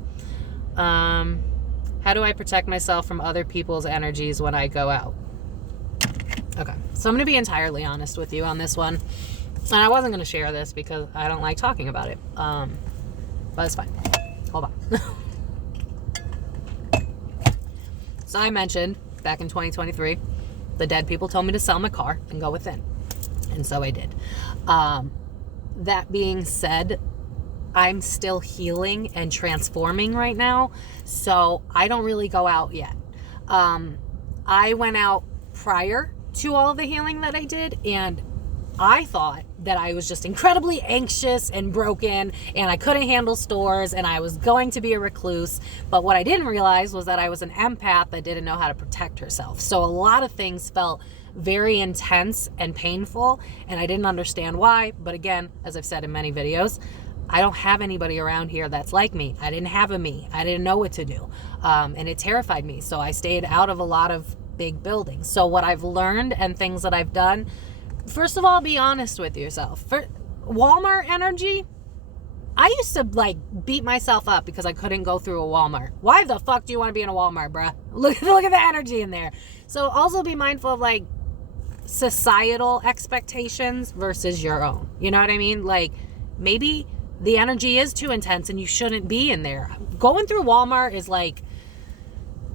How do I protect myself from other people's energies when I go out? Okay, so I'm going to be entirely honest with you on this one. And I wasn't going to share this because I don't like talking about it. But it's fine. Hold on. So I mentioned back in 2023, the dead people told me to sell my car and go within. And so I did. That being said, I'm still healing and transforming right now. So I don't really go out yet. I went out prior to all the healing that I did, and I thought that I was just incredibly anxious and broken, and I couldn't handle stores, and I was going to be a recluse. But what I didn't realize was that I was an empath that didn't know how to protect herself. So a lot of things felt very intense and painful, and I didn't understand why. But again, as I've said in many videos, I don't have anybody around here that's like me. I didn't have a me. I didn't know what to do. and it terrified me. So I stayed out of a lot of big buildings. So what I've learned and things that I've done, first of all, be honest with yourself. For Walmart energy, I used to like beat myself up because I couldn't go through a Walmart. Why the fuck do you want to be in a Walmart, bruh? Look at the energy in there. So also be mindful of like societal expectations versus your own. You know what I mean? Like maybe the energy is too intense and you shouldn't be in there. Going through Walmart is like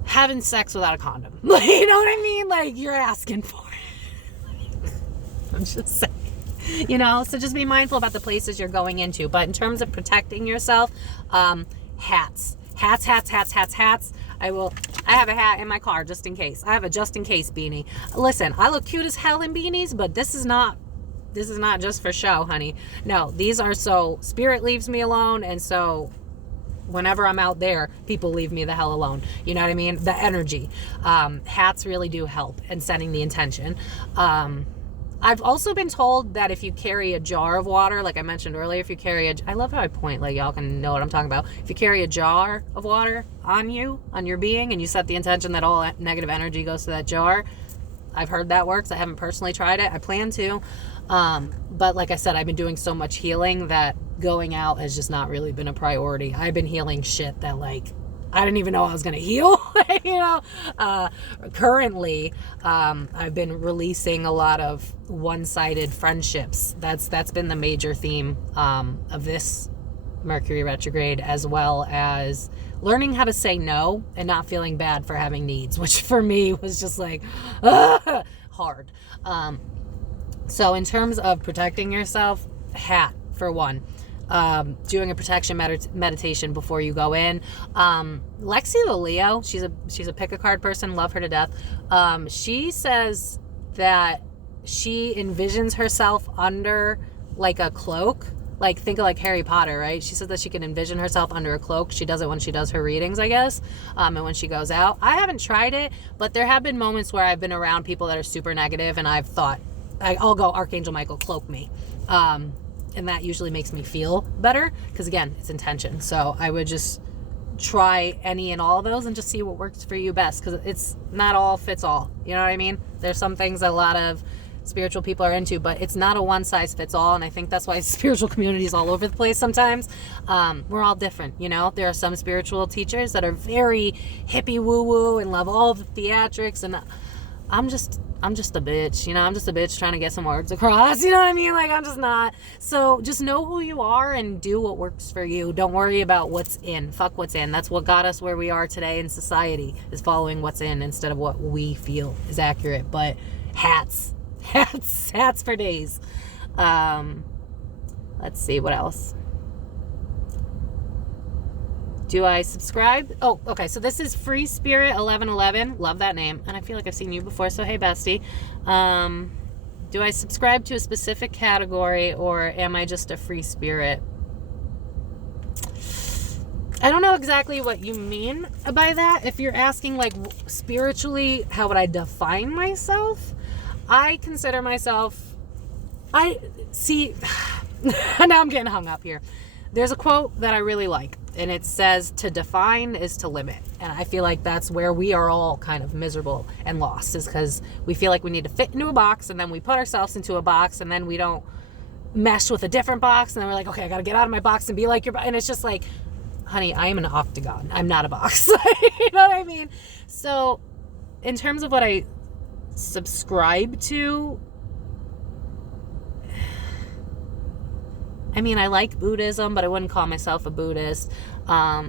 having sex without a condom. Like, you know what I mean? Like you're asking for it. I'm just saying. You know, so just be mindful about the places you're going into. But in terms of protecting yourself, hats. I have a hat in my car just in case. I have a just in case beanie. Listen, I look cute as hell in beanies, but this is not just for show, honey. No, these are so spirit leaves me alone, and so whenever I'm out there, people leave me the hell alone. You know what I mean? The energy. Hats really do help in setting the intention. I've also been told that if you carry a jar of water, like I mentioned earlier, if you carry I love how I point, like y'all can know what I'm talking about. If you carry a jar of water on you, on your being, and you set the intention that all negative energy goes to that jar, I've heard that works. I haven't personally tried it. I plan to. But like I said, I've been doing so much healing that going out has just not really been a priority. I've been healing shit that like, I didn't even know I was going to heal, you know. Currently, I've been releasing a lot of one-sided friendships. That's been the major theme of this Mercury retrograde, as well as learning how to say no and not feeling bad for having needs, which for me was just like hard. So in terms of protecting yourself, hat for one. Doing a protection meditation before you go in. Lexi the Leo, she's a pick a card person, love her to death. She says that she envisions herself under like a cloak. Like think of like Harry Potter, right? She says that she can envision herself under a cloak. She does it when she does her readings, I guess, and when she goes out. I haven't tried it, but there have been moments where I've been around people that are super negative, and I've thought, I'll go, Archangel Michael, cloak me. And that usually makes me feel better because, again, it's intention. So I would just try any and all of those and just see what works for you best, because it's not all fits all. You know what I mean? There's some things that a lot of spiritual people are into, but it's not a one size fits all. And I think that's why spiritual community is all over the place sometimes. We're all different, you know. There are some spiritual teachers that are very hippie woo woo and love all the theatrics, and I'm just a bitch, you know. I'm just a bitch trying to get some words across, you know what I mean? Like, I'm just not. So just know who you are and do what works for you. Don't worry about what's in. Fuck what's in. That's what got us where we are today in society, is following what's in instead of what we feel is accurate. But hats for days. Let's see, what else? Do I subscribe? Oh, okay. So this is Free Spirit 1111. Love that name. And I feel like I've seen you before. So, hey, bestie. Do I subscribe to a specific category, or am I just a free spirit? I don't know exactly what you mean by that. If you're asking, like, spiritually, how would I define myself? I consider myself... now I'm getting hung up here. There's a quote that I really like, and it says, to define is to limit. And I feel like that's where we are all kind of miserable and lost, is because we feel like we need to fit into a box, and then we put ourselves into a box, and then we don't mesh with a different box, and then we're like, okay, I got to get out of my box and be like your box. And it's just like, honey, I am an octagon. I'm not a box. You know what I mean? So in terms of what I subscribe to, I mean, I like Buddhism, but I wouldn't call myself a Buddhist. I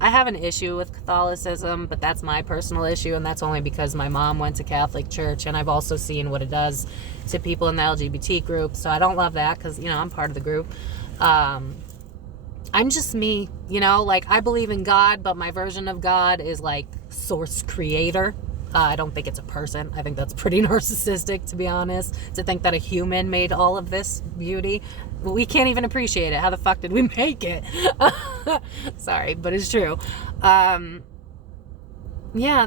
have an issue with Catholicism, but that's my personal issue, and that's only because my mom went to Catholic church, and I've also seen what it does to people in the LGBT group, so I don't love that because, you know, I'm part of the group. I'm just me, you know, like, I believe in God, but my version of God is like source creator. I don't think it's a person. I think that's pretty narcissistic, to be honest, to think that a human made all of this beauty. We can't even appreciate it. How the fuck did we make it? Sorry, but it's true. Yeah,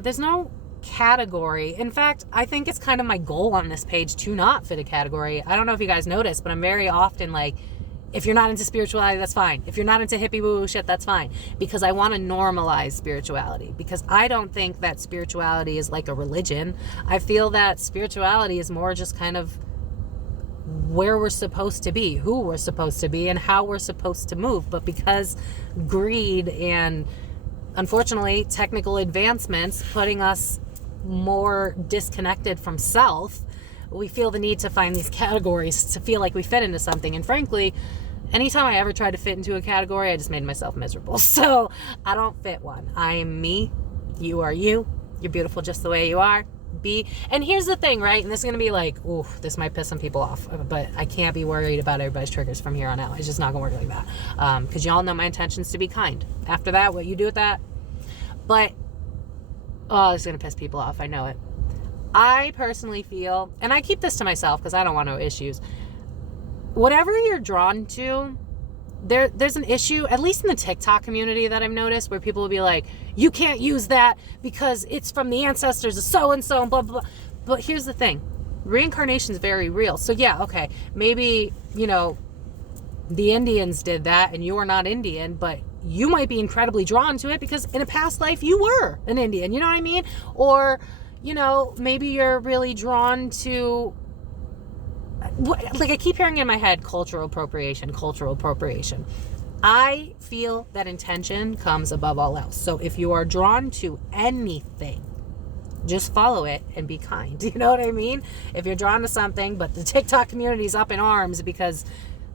there's no category. In fact, I think it's kind of my goal on this page to not fit a category. I don't know if you guys noticed, but I'm very often like If you're not into spirituality, that's fine. If you're not into hippie woo shit, that's fine. Because I want to normalize spirituality. Because I don't think that spirituality is like a religion. I feel that spirituality is more just kind of where we're supposed to be, who we're supposed to be, and how we're supposed to move. But because greed and, unfortunately, technical advancements putting us more disconnected from self, we feel the need to find these categories to feel like we fit into something. And frankly, anytime I ever tried to fit into a category, I just made myself miserable. So I don't fit one. I am me. You are you. You're beautiful just the way you are. And here's the thing, right? And this is going to be like, ooh, this might piss some people off, but I can't be worried about everybody's triggers from here on out. It's just not going to work like that. Because y'all know my intention is to be kind. After that, what you do with that. But, oh, this is going to piss people off. I know it. I personally feel, and I keep this to myself because I don't want no issues. Whatever you're drawn to, there's an issue, at least in the TikTok community that I've noticed, where people will be like, you can't use that because it's from the ancestors of so-and-so and blah, blah, blah. But here's the thing. Reincarnation is very real. So yeah, okay, maybe, the Indians did that and you're not Indian, but you might be incredibly drawn to it because in a past life you were an Indian, you know what I mean? Or, maybe you're really drawn to, like I keep hearing in my head, cultural appropriation. I feel that intention comes above all else. So if you are drawn to anything, just follow it and be kind. You know what I mean? If you're drawn to something, but the TikTok community is up in arms because,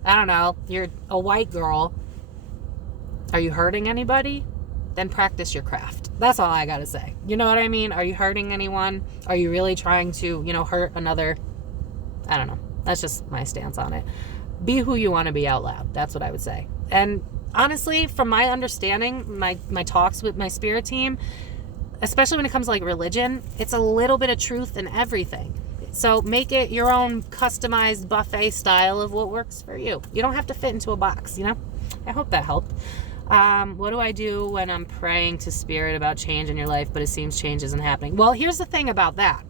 I don't know, you're a white girl, are you hurting anybody? Then practice your craft. That's all I gotta say. You know what I mean? Are you hurting anyone? Are you really trying to, hurt another? I don't know. That's just my stance on it. Be who you want to be out loud. That's what I would say. And honestly, from my understanding, my talks with my spirit team, especially when it comes to like religion, it's a little bit of truth in everything. So make it your own customized buffet style of what works for you. You don't have to fit into a box, I hope that helped. What do I do when I'm praying to spirit about change in your life, but it seems change isn't happening? Well, here's the thing about that.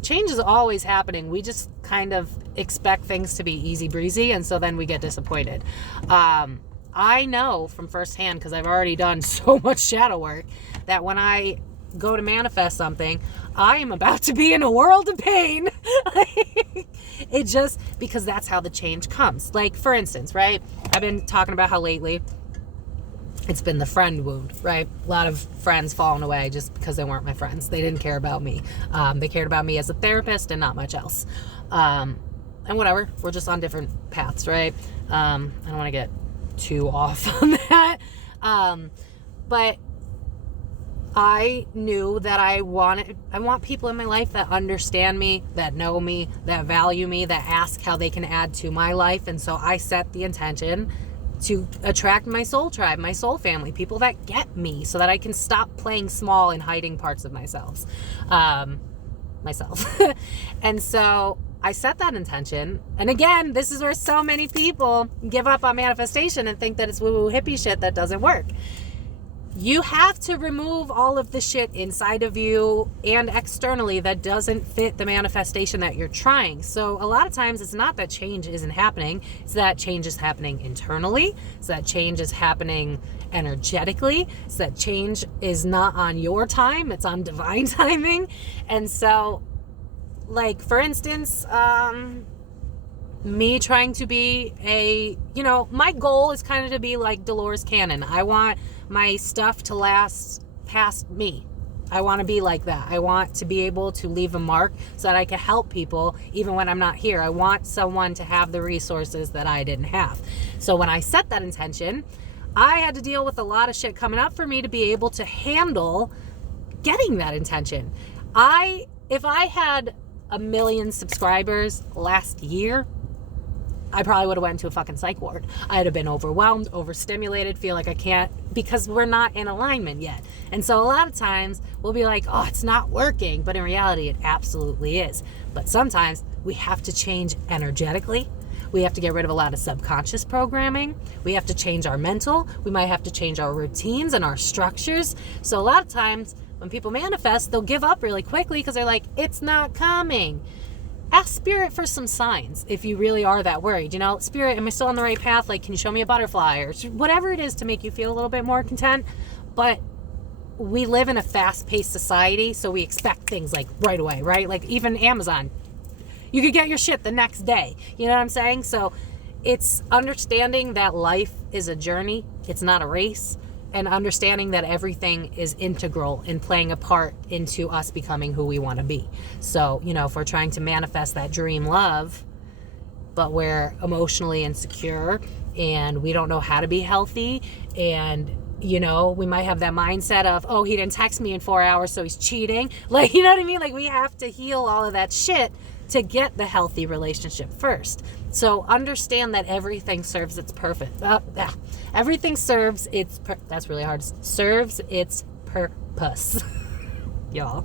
Change is always happening. We just kind of expect things to be easy breezy, and so then we get disappointed. I know from firsthand, because I've already done so much shadow work, that when I go to manifest something, I am about to be in a world of pain. It just, because that's how the change comes. Like, for instance, right? I've been talking about how lately it's been the friend wound, right? A lot of friends falling away just because they weren't my friends. They didn't care about me. They cared about me as a therapist and not much else. And whatever, we're just on different paths, right? I don't want to get too off on that. But I knew that I want people in my life that understand me, that know me, that value me, that ask how they can add to my life. And so I set the intention to attract my soul tribe, my soul family, people that get me, so that I can stop playing small and hiding parts of myself. And so I set that intention. And again, this is where so many people give up on manifestation and think that it's woo-woo hippie shit that doesn't work. You have to remove all of the shit inside of you and externally that doesn't fit the manifestation that you're trying. So a lot of times it's not that change isn't happening. It's that change is happening internally. It's that change is happening energetically. It's that change is not on your time. It's on divine timing. And so, like, for instance, me trying to be my goal is kind of to be like Dolores Cannon. I want my stuff to last past me. I want to be like that. I want to be able to leave a mark so that I can help people even when I'm not here. I want someone to have the resources that I didn't have. So when I set that intention, I had to deal with a lot of shit coming up for me to be able to handle getting that intention. If I had 1 million subscribers last year, I probably would have went to a fucking psych ward. I'd have been overwhelmed, overstimulated, feel like I can't, because we're not in alignment yet. And so a lot of times we'll be like, oh, it's not working. But in reality, it absolutely is. But sometimes we have to change energetically. We have to get rid of a lot of subconscious programming. We have to change our mental. We might have to change our routines and our structures. So a lot of times when people manifest, they'll give up really quickly because they're like, it's not coming. ask Spirit for some signs if you really are that worried. You know, Spirit, am I still on the right path? Like, can you show me a butterfly or whatever it is to make you feel a little bit more content? But we live in a fast-paced society, so we expect things like right away, right? Like even Amazon, you could get your shit the next day. You know what I'm saying? So it's understanding that life is a journey. It's not a race. And understanding that everything is integral in playing a part into us becoming who we want to be. So, you know, if we're trying to manifest that dream love, but we're emotionally insecure and we don't know how to be healthy, and, you know, we might have that mindset of, oh, he didn't text me in 4 hours, so he's cheating. Like, you know what I mean? Like, we have to heal all of that shit to get the healthy relationship first. So understand that everything serves its purpose. Everything serves its that's really hard. Serves its purpose. Y'all.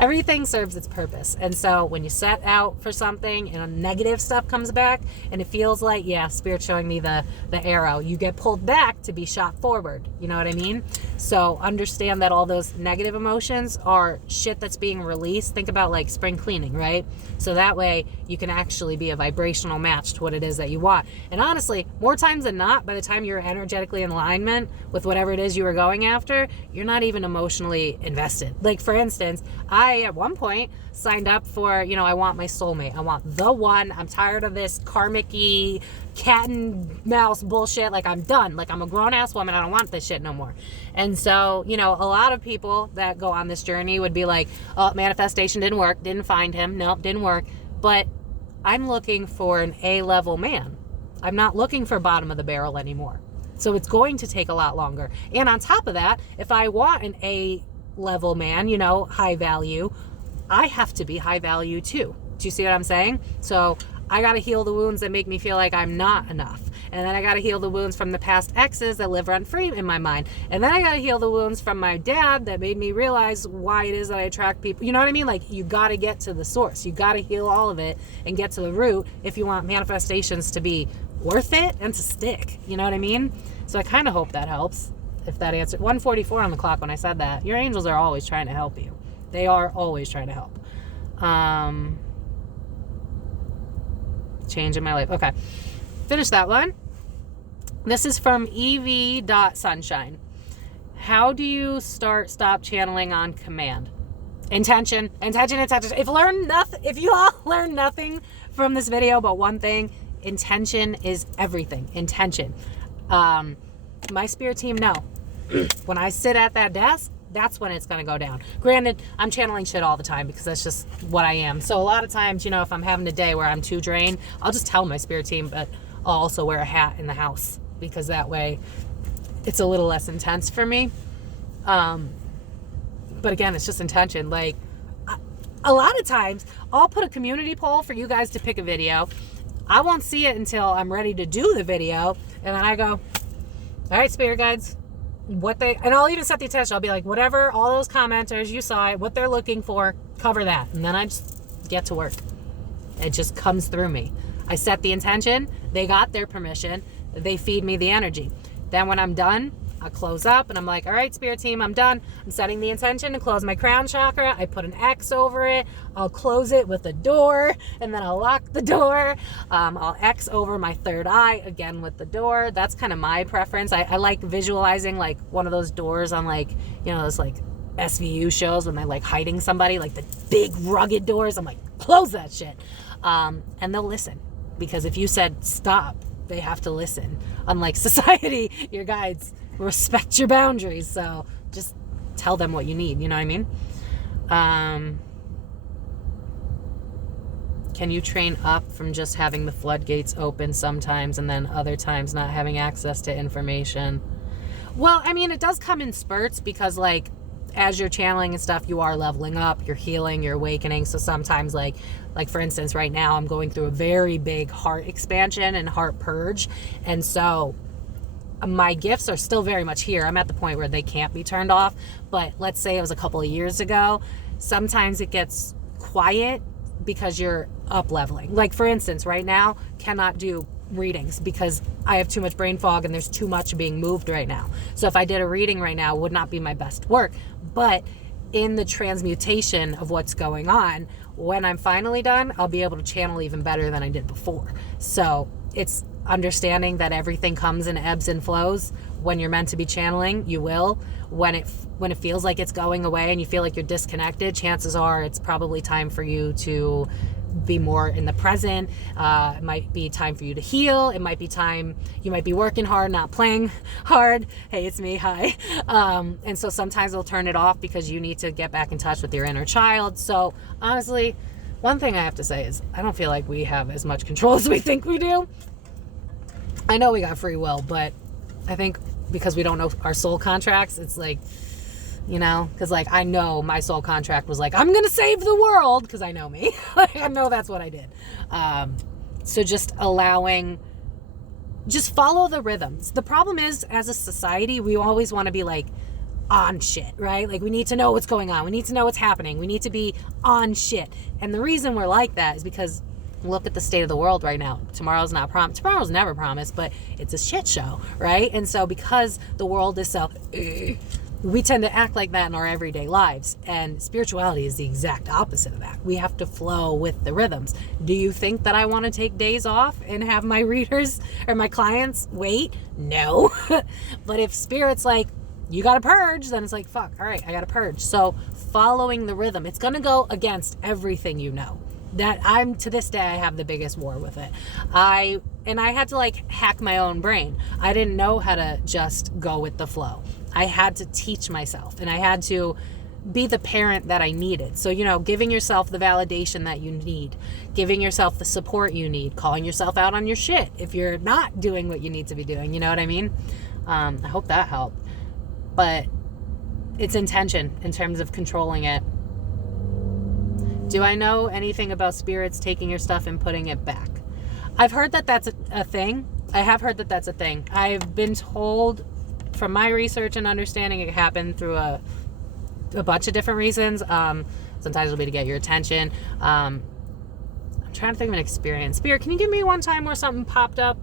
Everything serves its purpose. And so when you set out for something and negative stuff comes back and it feels like, yeah, Spirit's showing me the arrow, you get pulled back to be shot forward. You know what I mean? So understand that all those negative emotions are shit that's being released. Think about like spring cleaning, right? So that way you can actually be a vibrational match to what it is that you want. And honestly, more times than not, by the time you're energetically in alignment with whatever it is you were going after, you're not even emotionally invested. Like for instance, I at one point signed up for, you know, I want my soulmate. I want the one. I'm tired of this karmic-y cat and mouse bullshit. Like I'm done. Like I'm a grown-ass woman. I don't want this shit no more. And so, you know, a lot of people that go on this journey would be like, oh, manifestation didn't work. Didn't find him. Nope, didn't work. But I'm looking for an A-level man. I'm not looking for bottom of the barrel anymore. So it's going to take a lot longer. And on top of that, if I want an A-level man, you know, high value, I have to be high value too. Do you see what I'm saying? So I got to heal the wounds that make me feel like I'm not enough. And then I got to heal the wounds from the past exes that live rent free in my mind. And then I got to heal the wounds from my dad that made me realize why it is that I attract people. You know what I mean? Like you got to get to the source. You got to heal all of it and get to the root if you want manifestations to be worth it and to stick. You know what I mean? So I kind of hope that helps. If that answered 1:44 on the clock when I said that. Your angels are always trying to help you. They are always trying to help. Change in my life. Okay. Finish that one. This is from ev.sunshine. How do you stop channeling on command? Intention. If you all learn nothing from this video but one thing, intention is everything. Intention. My spirit team know. When I sit at that desk, that's when it's going to go down. Granted, I'm channeling shit all the time because that's just what I am. So a lot of times, you know, if I'm having a day where I'm too drained, I'll just tell my spirit team, but I'll also wear a hat in the house because that way it's a little less intense for me. But again, it's just intention. Like a lot of times I'll put a community poll for you guys to pick a video. I won't see it until I'm ready to do the video. And then I go, all right, spirit guides, and I'll even set the intention. I'll be like, whatever, all those commenters, you saw it, what they're looking for, cover that. And then I just get to work. It just comes through me. I set the intention. They got their permission. They feed me the energy. Then when I'm done, I close up and I'm like, all right, spirit team, I'm done. I'm setting the intention to close my crown chakra. I put an X over it. I'll close it with a door and then I'll lock the door. I'll X over my third eye again with the door. That's kind of my preference. I like visualizing like one of those doors on like, you know, those like SVU shows when they're like hiding somebody, like the big rugged doors. I'm like, close that shit. And they'll listen because if you said stop, they have to listen. Unlike society, your guides respect your boundaries, so just tell them what you need, you know what I mean? Can you train up from just having the floodgates open sometimes and then other times not having access to information? Well, I mean, it does come in spurts because like as you're channeling and stuff, you are leveling up, you're healing, you're awakening. So sometimes like for instance, right now I'm going through a very big heart expansion and heart purge, and so my gifts are still very much here. I'm at the point where they can't be turned off. But let's say it was a couple of years ago. Sometimes it gets quiet because you're up leveling. Like for instance, right now, cannot do readings because I have too much brain fog and there's too much being moved right now. So if I did a reading right now, it would not be my best work. But in the transmutation of what's going on, when I'm finally done, I'll be able to channel even better than I did before. So it's understanding that everything comes in ebbs and flows. When you're meant to be channeling, you will. When it feels like it's going away and you feel like you're disconnected, chances are it's probably time for you to be more in the present. It might be time for you to heal. It might be time you might be working hard, not playing hard. Hey, it's me. Hi. And so sometimes they'll turn it off because you need to get back in touch with your inner child. So honestly, one thing I have to say is I don't feel like we have as much control as we think we do. I know we got free will, but I think because we don't know our soul contracts, it's like, you know, because like I know my soul contract was like, I'm gonna save the world, because I know me. Like, I know that's what I did. So just follow the rhythms. The problem is, as a society, we always want to be like on shit, right? Like, we need to know what's going on, we need to know what's happening, we need to be on shit. And the reason we're like that is because look at the state of the world right now. Tomorrow's never promised, but it's a shit show, right? And so because the world is so we tend to act like that in our everyday lives, and spirituality is the exact opposite of that. We have to flow with the rhythms. Do you think that I want to take days off and have my readers or my clients wait? No. But if spirit's like, you got to purge, then it's like, fuck, all right, I got to purge. So following the rhythm, it's going to go against everything you know. To this day, I have the biggest war with it. I had to like hack my own brain. I didn't know how to just go with the flow. I had to teach myself, and I had to be the parent that I needed. So, you know, giving yourself the validation that you need, giving yourself the support you need, calling yourself out on your shit if you're not doing what you need to be doing. You know what I mean? I hope that helped. But it's intention in terms of controlling it. Do I know anything about spirits taking your stuff and putting it back? I've heard that that's a thing. I have heard that that's a thing. I've been told from my research and understanding it happened through a bunch of different reasons. Sometimes it'll be to get your attention. I'm trying to think of an experience. Spirit, can you give me one time where something popped up?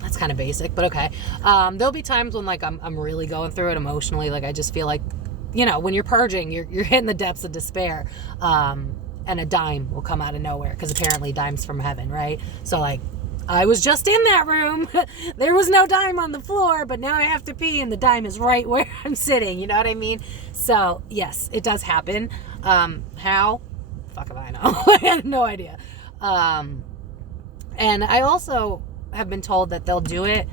That's kind of basic, but okay. There'll be times when like I'm really going through it emotionally. Like I just feel like, you know, when you're purging, you're hitting the depths of despair. And a dime will come out of nowhere, because apparently dime's from heaven, right? So like, I was just in that room. There was no dime on the floor, but now I have to pee and the dime is right where I'm sitting. You know what I mean? So yes, it does happen. How? Fuck if I know. I had no idea. And I also have been told that they'll do it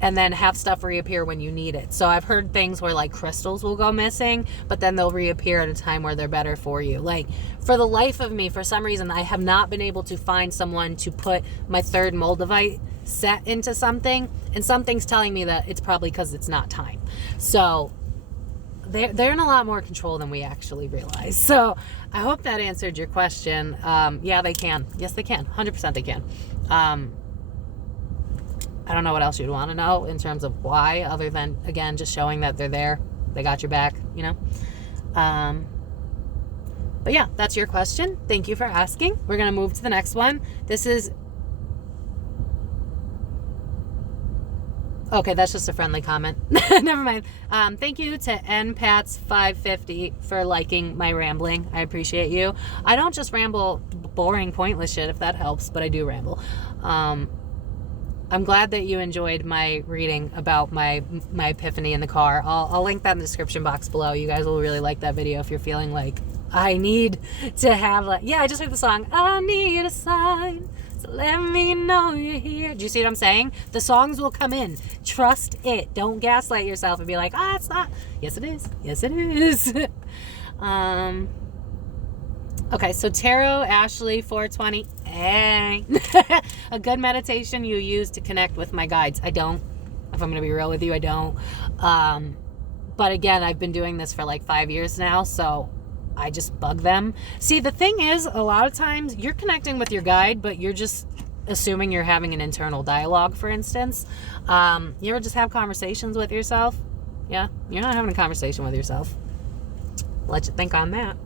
and then have stuff reappear when you need it. So I've heard things where like crystals will go missing, but then they'll reappear at a time where they're better for you. Like, for the life of me, for some reason, I have not been able to find someone to put my third moldavite set into something, and something's telling me that it's probably because it's not time. So they're in a lot more control than we actually realize. So I hope that answered your question. Yeah, they can. Yes, they can. 100% they can. I don't know what else you'd want to know in terms of why, other than, again, just showing that they're there. They got your back, you know? But yeah, that's your question. Thank you for asking. We're going to move to the next one. This is... Okay, that's just a friendly comment. Never mind. Thank you to Empaths 550 for liking my rambling. I appreciate you. I don't just ramble boring, pointless shit, if that helps, but I do ramble. I'm glad that you enjoyed my reading about my epiphany in the car. I'll link that in the description box below. You guys will really like that video if you're feeling like, I need to have like... Yeah, I just heard the song, I need a sign, so let me know you're here. Do you see what I'm saying? The songs will come in. Trust it. Don't gaslight yourself and be like, it's not. Yes, it is. Yes, it is. Okay, so Tarot Ashley 420. Hey. A good meditation you use to connect with my guides. I don't. If I'm going to be real with you, I don't. But again, I've been doing this for like 5 years now, so I just bug them. See, the thing is, a lot of times you're connecting with your guide, but you're just assuming you're having an internal dialogue, for instance. You ever just have conversations with yourself? Yeah, you're not having a conversation with yourself. Let you think on that.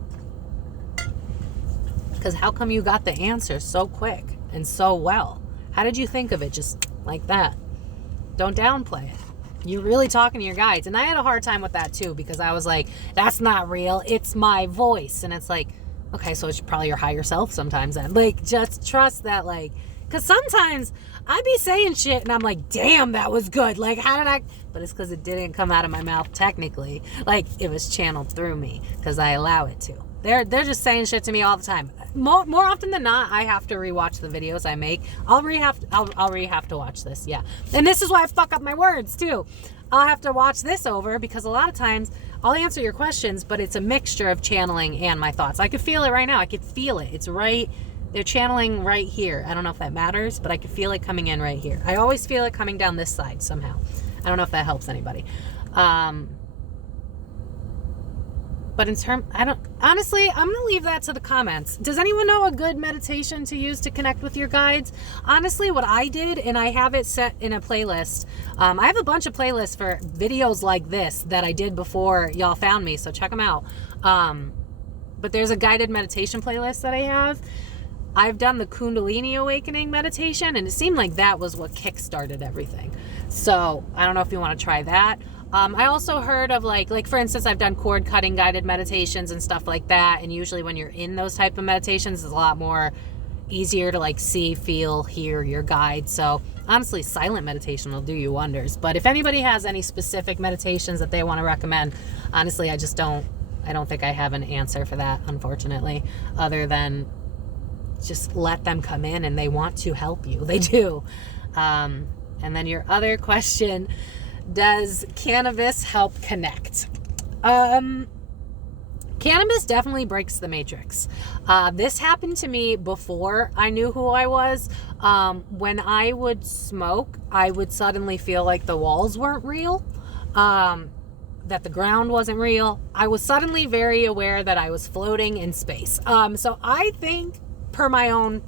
Because how come you got the answer so quick and so well? How did you think of it just like that? Don't downplay it. you're really talking to your guides. And I had a hard time with that too, because I was like, that's not real. It's my voice. And it's like, okay, so it's probably your higher self sometimes then. Like, just trust that, like, because sometimes I'd be saying shit and I'm like, damn, that was good. Like, how did I? But it's because it didn't come out of my mouth technically. Like, it was channeled through me because I allow it to. They're just saying shit to me all the time. More often than not, I have to rewatch the videos I make. I'll have to watch this, yeah. And this is why I fuck up my words too. I'll have to watch this over because a lot of times I'll answer your questions, but it's a mixture of channeling and my thoughts. I could feel it right now. I could feel it. It's right. They're channeling right here. I don't know if that matters, but I could feel it coming in right here. I always feel it coming down this side somehow. I don't know if that helps anybody. But honestly, I'm going to leave that to the comments. Does anyone know a good meditation to use to connect with your guides? Honestly, what I did, and I have it set in a playlist. I have a bunch of playlists for videos like this that I did before y'all found me, so check them out. But there's a guided meditation playlist that I have. I've done the Kundalini Awakening meditation, and it seemed like that was what kick-started everything. So I don't know if you want to try that. I also heard of like for instance, I've done cord cutting guided meditations and stuff like that. And usually when you're in those type of meditations, it's a lot more easier to like see, feel, hear your guide. So honestly, silent meditation will do you wonders. But if anybody has any specific meditations that they want to recommend, honestly, I don't think I have an answer for that, unfortunately, other than just let them come in and they want to help you. They do. And then your other question, does cannabis help connect? Cannabis definitely breaks the matrix. This happened to me before I knew who I was. When I would smoke, I would suddenly feel like the walls weren't real, that the ground wasn't real. I was suddenly very aware that I was floating in space. So I think, per my own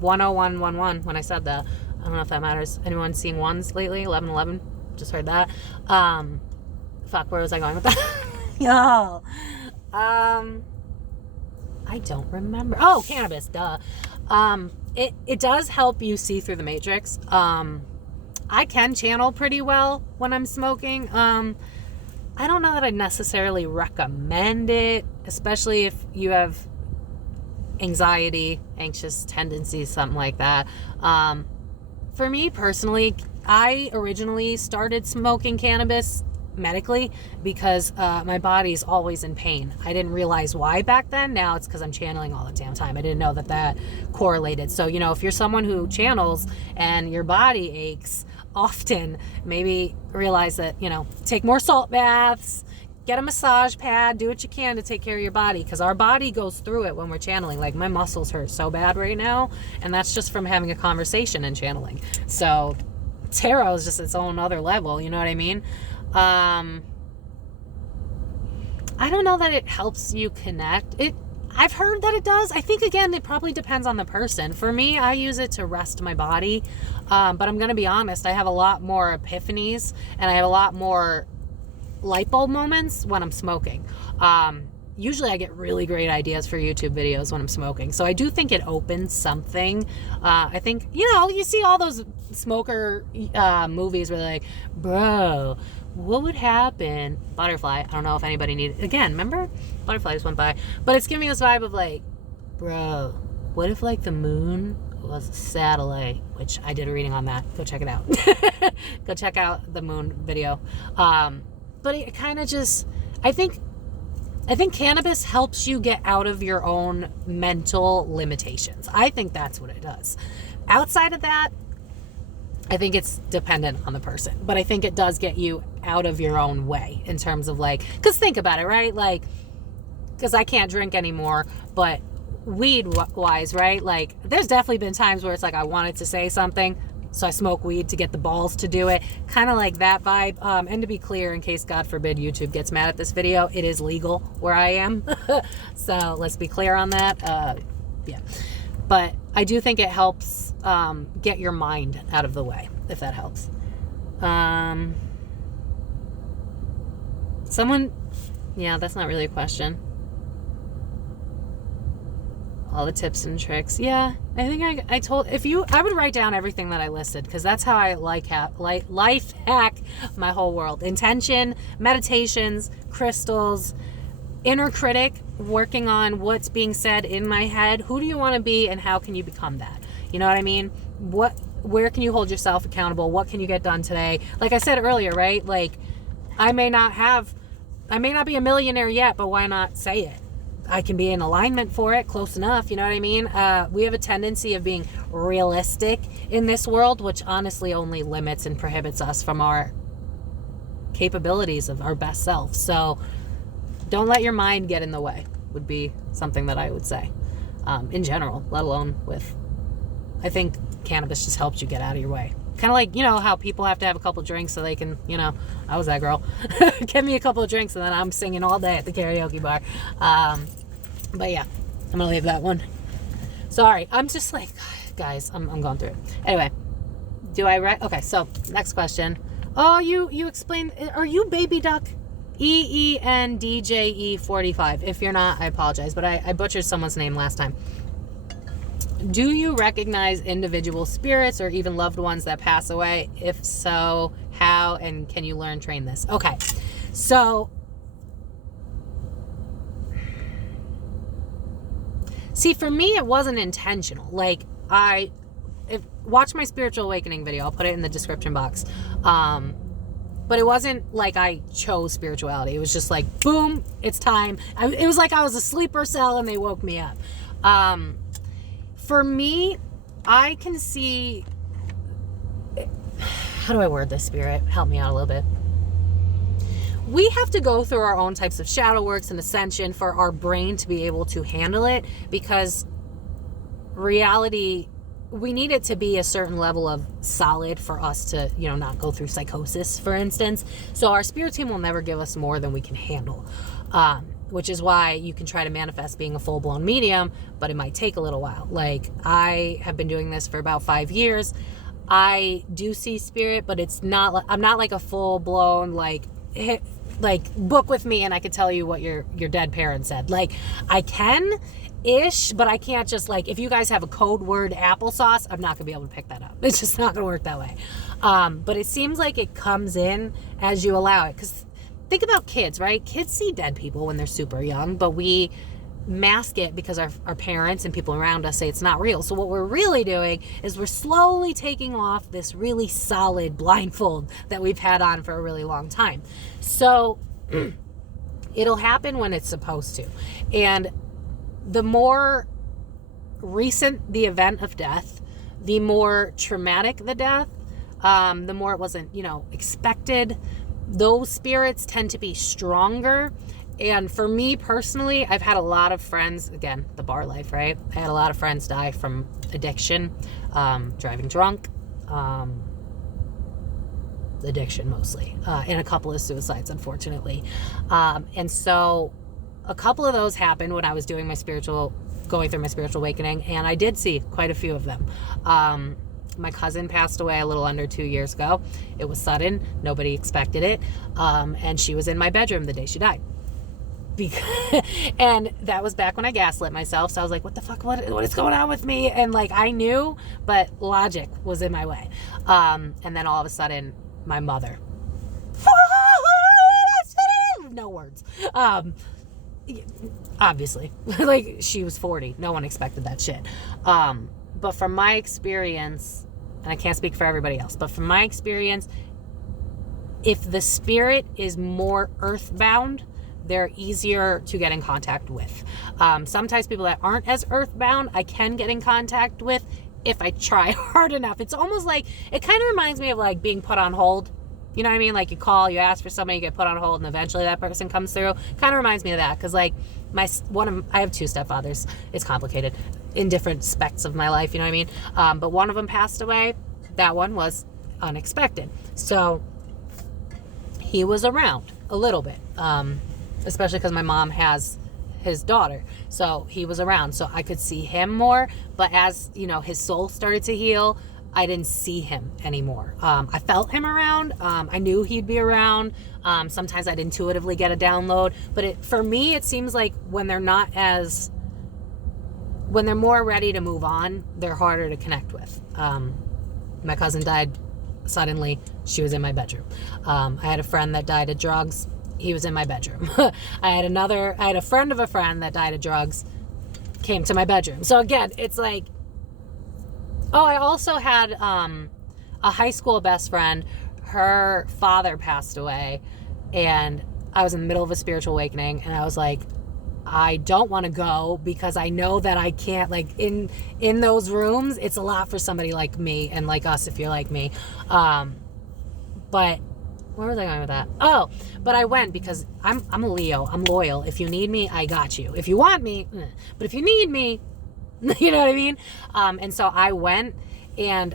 10111, when I said that, I don't know if that matters. Anyone seen ones lately? 1111? Just heard that. Fuck, where was I going with that? Yo. I don't remember. Oh, cannabis, duh. It does help you see through the matrix. I can channel pretty well when I'm smoking. I don't know that I'd necessarily recommend it, especially if you have anxiety, anxious tendencies, something like that. For me personally, I originally started smoking cannabis medically because my body's always in pain. I didn't realize why back then. Now it's because I'm channeling all the damn time. I didn't know that correlated. So, if you're someone who channels and your body aches often, maybe realize that, take more salt baths, get a massage pad, do what you can to take care of your body, because our body goes through it when we're channeling. Like, my muscles hurt so bad right now, and that's just from having a conversation and channeling. So tarot is just its own other level, you know what I mean? I don't know that it helps you connect. I've heard that it does. I think, again, it probably depends on the person. For me, I use it to rest my body, but I'm going to be honest, I have a lot more epiphanies, and I have a lot more light bulb moments when I'm smoking. Usually I get really great ideas for YouTube videos when I'm smoking. So I do think it opens something. I think, you see all those smoker movies where they're like, bro, what would happen? Butterfly. I don't know if anybody needed, again, remember? Butterfly just went by. But it's giving me this vibe of like, bro, what if like the moon was a satellite? Which I did a reading on that. Go check it out. Go check out the moon video. But it kind of just, I think cannabis helps you get out of your own mental limitations. I think that's what it does. Outside of that, I think it's dependent on the person. But I think it does get you out of your own way in terms of like, because think about it, right? Like, because I can't drink anymore, but weed-wise, right? Like, there's definitely been times where it's like I wanted to say something, so I smoke weed to get the balls to do it. Kind of like that vibe. And to be clear, in case, God forbid, YouTube gets mad at this video, it is legal where I am. So let's be clear on that. Yeah. But I do think it helps get your mind out of the way, if that helps. Yeah, that's not really a question. All the tips and tricks. Yeah, I think I told, I would write down everything that I listed, because that's how I life hack my whole world. Intention, meditations, crystals, inner critic, working on what's being said in my head. Who do you want to be, and how can you become that? You know what I mean? Where can you hold yourself accountable? What can you get done today? Like I said earlier, right? Like, I may not be a millionaire yet, but why not say it? I can be in alignment for it, close enough, you know what I mean? We have a tendency of being realistic in this world, which honestly only limits and prohibits us from our capabilities of our best self. So don't let your mind get in the way, would be something that I would say, in general, let alone with, I think cannabis just helps you get out of your way. Kind of like, you know, how people have to have a couple drinks so they can, you know, I was that girl. Give me a couple of drinks and then I'm singing all day at the karaoke bar. But yeah, I'm going to leave that one. Sorry, I'm just like, guys, I'm going through it. Anyway, okay, so next question. Oh, you explained, are you Baby Duck? EENDJE45. If you're not, I apologize, but I butchered someone's name last time. Do you recognize individual spirits or even loved ones that pass away? If so, how, and can you learn, train this? Okay, so see, for me, it wasn't intentional. Like, watch my spiritual awakening video. I'll put it in the description box. But it wasn't like I chose spirituality. It was just like, boom, it's time. It was like I was a sleeper cell and they woke me up. For me, I can see, how do I word this, Spirit? Help me out a little bit. We have to go through our own types of shadow works and ascension for our brain to be able to handle it, because reality, we need it to be a certain level of solid for us to, you know, not go through psychosis, for instance. So our spirit team will never give us more than we can handle. Which is why you can try to manifest being a full-blown medium, but it might take a little while. Like, I have been doing this for about 5 years. I do see spirit, but I'm not like a full-blown, like book with me and I can tell you what your dead parent said. Like, I can-ish, but I can't just, like, if you guys have a code word applesauce, I'm not gonna be able to pick that up. It's just not gonna work that way. But it seems like it comes in as you allow it, because think about kids, right? Kids see dead people when they're super young, but we mask it because our parents and people around us say it's not real. So what we're really doing is we're slowly taking off this really solid blindfold that we've had on for a really long time. So it'll happen when it's supposed to. And the more recent the event of death, the more traumatic the death, the more it wasn't, you know, expected, those spirits tend to be stronger. And for me personally, I've had a lot of friends, again, the bar life, right? I had a lot of friends die from addiction, driving drunk, addiction mostly, and a couple of suicides, unfortunately. And so a couple of those happened when I was doing going through my spiritual awakening, and I did see quite a few of them. My cousin passed away a little under 2 years ago. It was sudden. Nobody expected it. And she was in my bedroom the day she died. And that was back when I gaslit myself. So I was like, what the fuck? What is going on with me? And like, I knew, but logic was in my way. And then all of a sudden, my mother. No words. Obviously. Like, she was 40. No one expected that shit. But from my experience, and I can't speak for everybody else, but from my experience, if the spirit is more earthbound, they're easier to get in contact with. Sometimes people that aren't as earthbound, I can get in contact with if I try hard enough. It's almost like, it kind of reminds me of like being put on hold. You know what I mean? Like, you call, you ask for somebody, you get put on hold, and eventually that person comes through. Kind of reminds me of that, because like I have 2 stepfathers. It's complicated in different specs of my life. You know what I mean? But one of them passed away. That one was unexpected. So he was around a little bit, especially because my mom has his daughter. So he was around, so I could see him more. But as, you know, his soul started to heal, I didn't see him anymore. I felt him around. I knew he'd be around. Sometimes I'd intuitively get a download. But for me, it seems like when they're not as when they're more ready to move on, they're harder to connect with. My cousin died suddenly. She was in my bedroom. I had a friend that died of drugs. He was in my bedroom. I had a friend of a friend that died of drugs, came to my bedroom. So again, it's like, I also had a high school best friend. Her father passed away, and I was in the middle of a spiritual awakening, and I was like, I don't want to go because I know that I can't, like, in those rooms, it's a lot for somebody like me and like us if you're like me. But where was I going with that? Oh, but I went because I'm a Leo. I'm loyal. If you need me, I got you. If you want me, but if you need me, you know what I mean? And so I went, and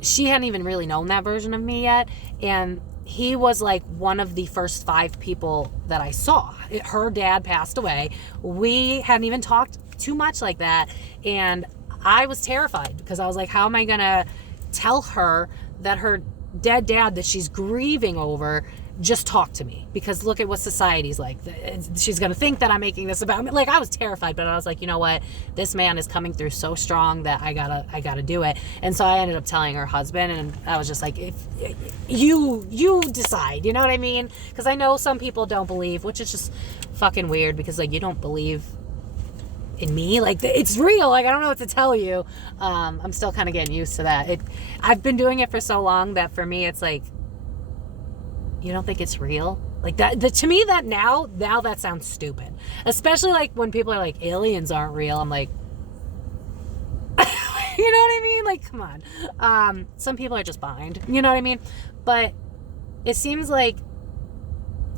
she hadn't even really known that version of me yet. And he was like one of the first 5 people that I saw. Her dad passed away. We hadn't even talked too much like that. And I was terrified because I was like, how am I going to tell her that her dead dad that she's grieving over just talked to me? Because look at what society's like. She's going to think that I'm making this about me. Like, I was terrified, but I was like, you know what? This man is coming through so strong that I gotta do it. And so I ended up telling her husband, and I was just like, if you decide, you know what I mean? Because I know some people don't believe, which is just fucking weird, because like, you don't believe in me, like, it's real. Like, I don't know what to tell you. I'm still kind of getting used to that. I've been doing it for so long that for me it's like, you don't think it's real? Like, that to me, that now that sounds stupid. Especially like when people are like, aliens aren't real. I'm like, you know what I mean? Like, come on. Some people are just behind, you know what I mean? But it seems like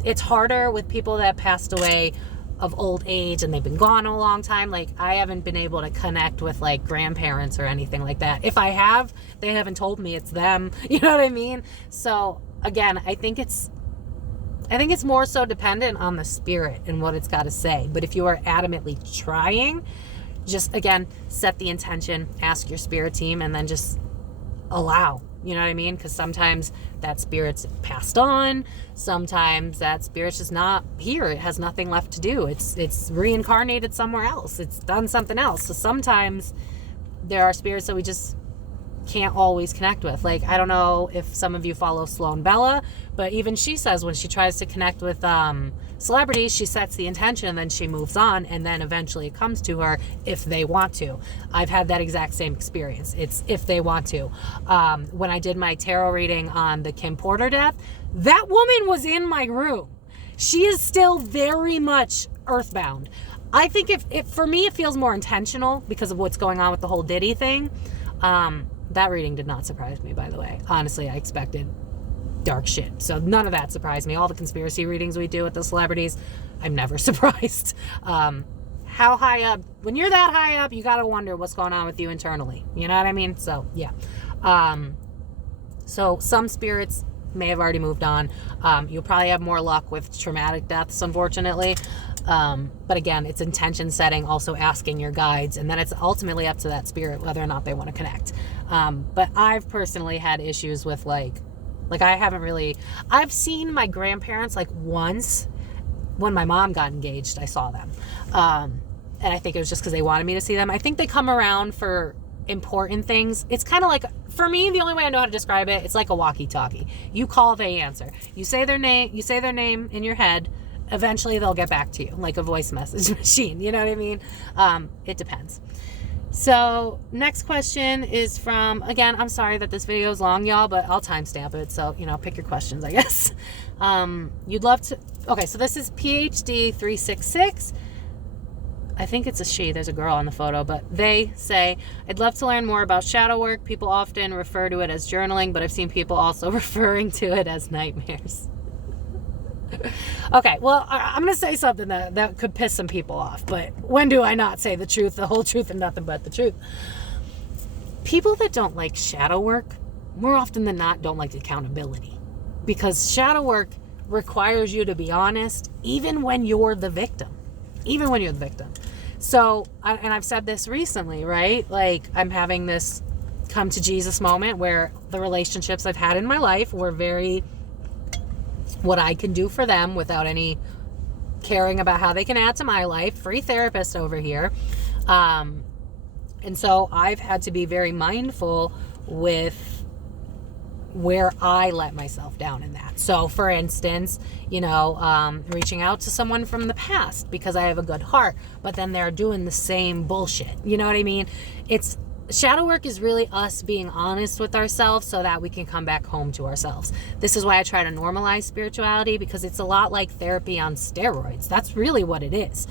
it's harder with people that passed away of old age and they've been gone a long time. Like, I haven't been able to connect with like grandparents or anything like that. If I have, they haven't told me it's them. You know what I mean? So again, I think it's more so dependent on the spirit and what it's got to say. But if you are adamantly trying, just again, set the intention, ask your spirit team, and then just allow. You know what I mean? Because sometimes that spirit's passed on. Sometimes that spirit's just not here. It has nothing left to do. It's reincarnated somewhere else. It's done something else. So sometimes there are spirits that we just can't always connect with. Like, I don't know if some of you follow Sloan Bella, but even she says when she tries to connect with celebrities, she sets the intention and then she moves on, and then eventually it comes to her if they want to. I've had that exact same experience. It's if they want to. When I did my tarot reading on the Kim Porter death, that woman was in my room. She is still very much earthbound. I think if for me it feels more intentional because of what's going on with the whole Diddy thing. That reading did not surprise me, by the way. Honestly, I expected dark shit. So none of that surprised me. All the conspiracy readings we do with the celebrities, I'm never surprised. How high up, when you're that high up, you got to wonder what's going on with you internally. You know what I mean? So, yeah. So some spirits may have already moved on. You'll probably have more luck with traumatic deaths, unfortunately. But again, it's intention setting, also asking your guides, and then it's ultimately up to that spirit whether or not they want to connect. But I've personally had issues with like I've seen my grandparents like once when my mom got engaged. I saw them. And I think it was just because they wanted me to see them. I think they come around for important things. It's kind of like, for me, the only way I know how to describe it, it's like a walkie-talkie. You call, they answer. You say their name in your head. Eventually they'll get back to you, like a voice message machine. You know what I mean? It depends. So next question is from, again, I'm sorry that this video is long, y'all, but I'll timestamp it. So, pick your questions, I guess. You'd love to, okay, so this is PhD 366. I think it's a she, there's a girl on the photo, but they say, I'd love to learn more about shadow work. People often refer to it as journaling, but I've seen people also referring to it as nightmares. Okay, well, I'm going to say something that could piss some people off, but when do I not say the truth, the whole truth, and nothing but the truth? People that don't like shadow work, more often than not, don't like accountability, because shadow work requires you to be honest, even when you're the victim. So, and I've said this recently, right? Like, I'm having this come to Jesus moment where the relationships I've had in my life were very what I can do for them without any caring about how they can add to my life. Free therapist over here. And so I've had to be very mindful with where I let myself down in that. So for instance, reaching out to someone from the past because I have a good heart, but then they're doing the same bullshit. You know what I mean? Shadow work is really us being honest with ourselves so that we can come back home to ourselves. This is why I try to normalize spirituality, because it's a lot like therapy on steroids. That's really what it is.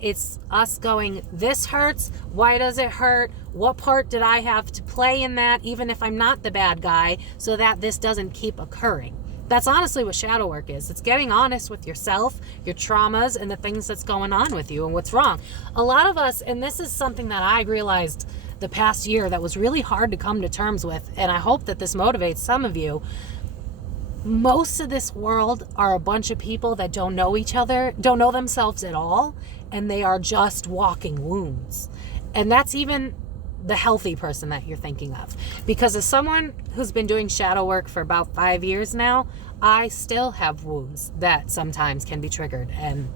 It's us going, this hurts. Why does it hurt? What part did I have to play in that, even if I'm not the bad guy, so that this doesn't keep occurring? That's honestly what shadow work is. It's getting honest with yourself, your traumas, and the things that's going on with you and what's wrong. A lot of us, and this is something that I realized the past year that was really hard to come to terms with, and I hope that this motivates some of you. Most of this world are a bunch of people that don't know each other, don't know themselves at all, and they are just walking wounds. And that's even the healthy person that you're thinking of. Because as someone who's been doing shadow work for about 5 years now, I still have wounds that sometimes can be triggered, and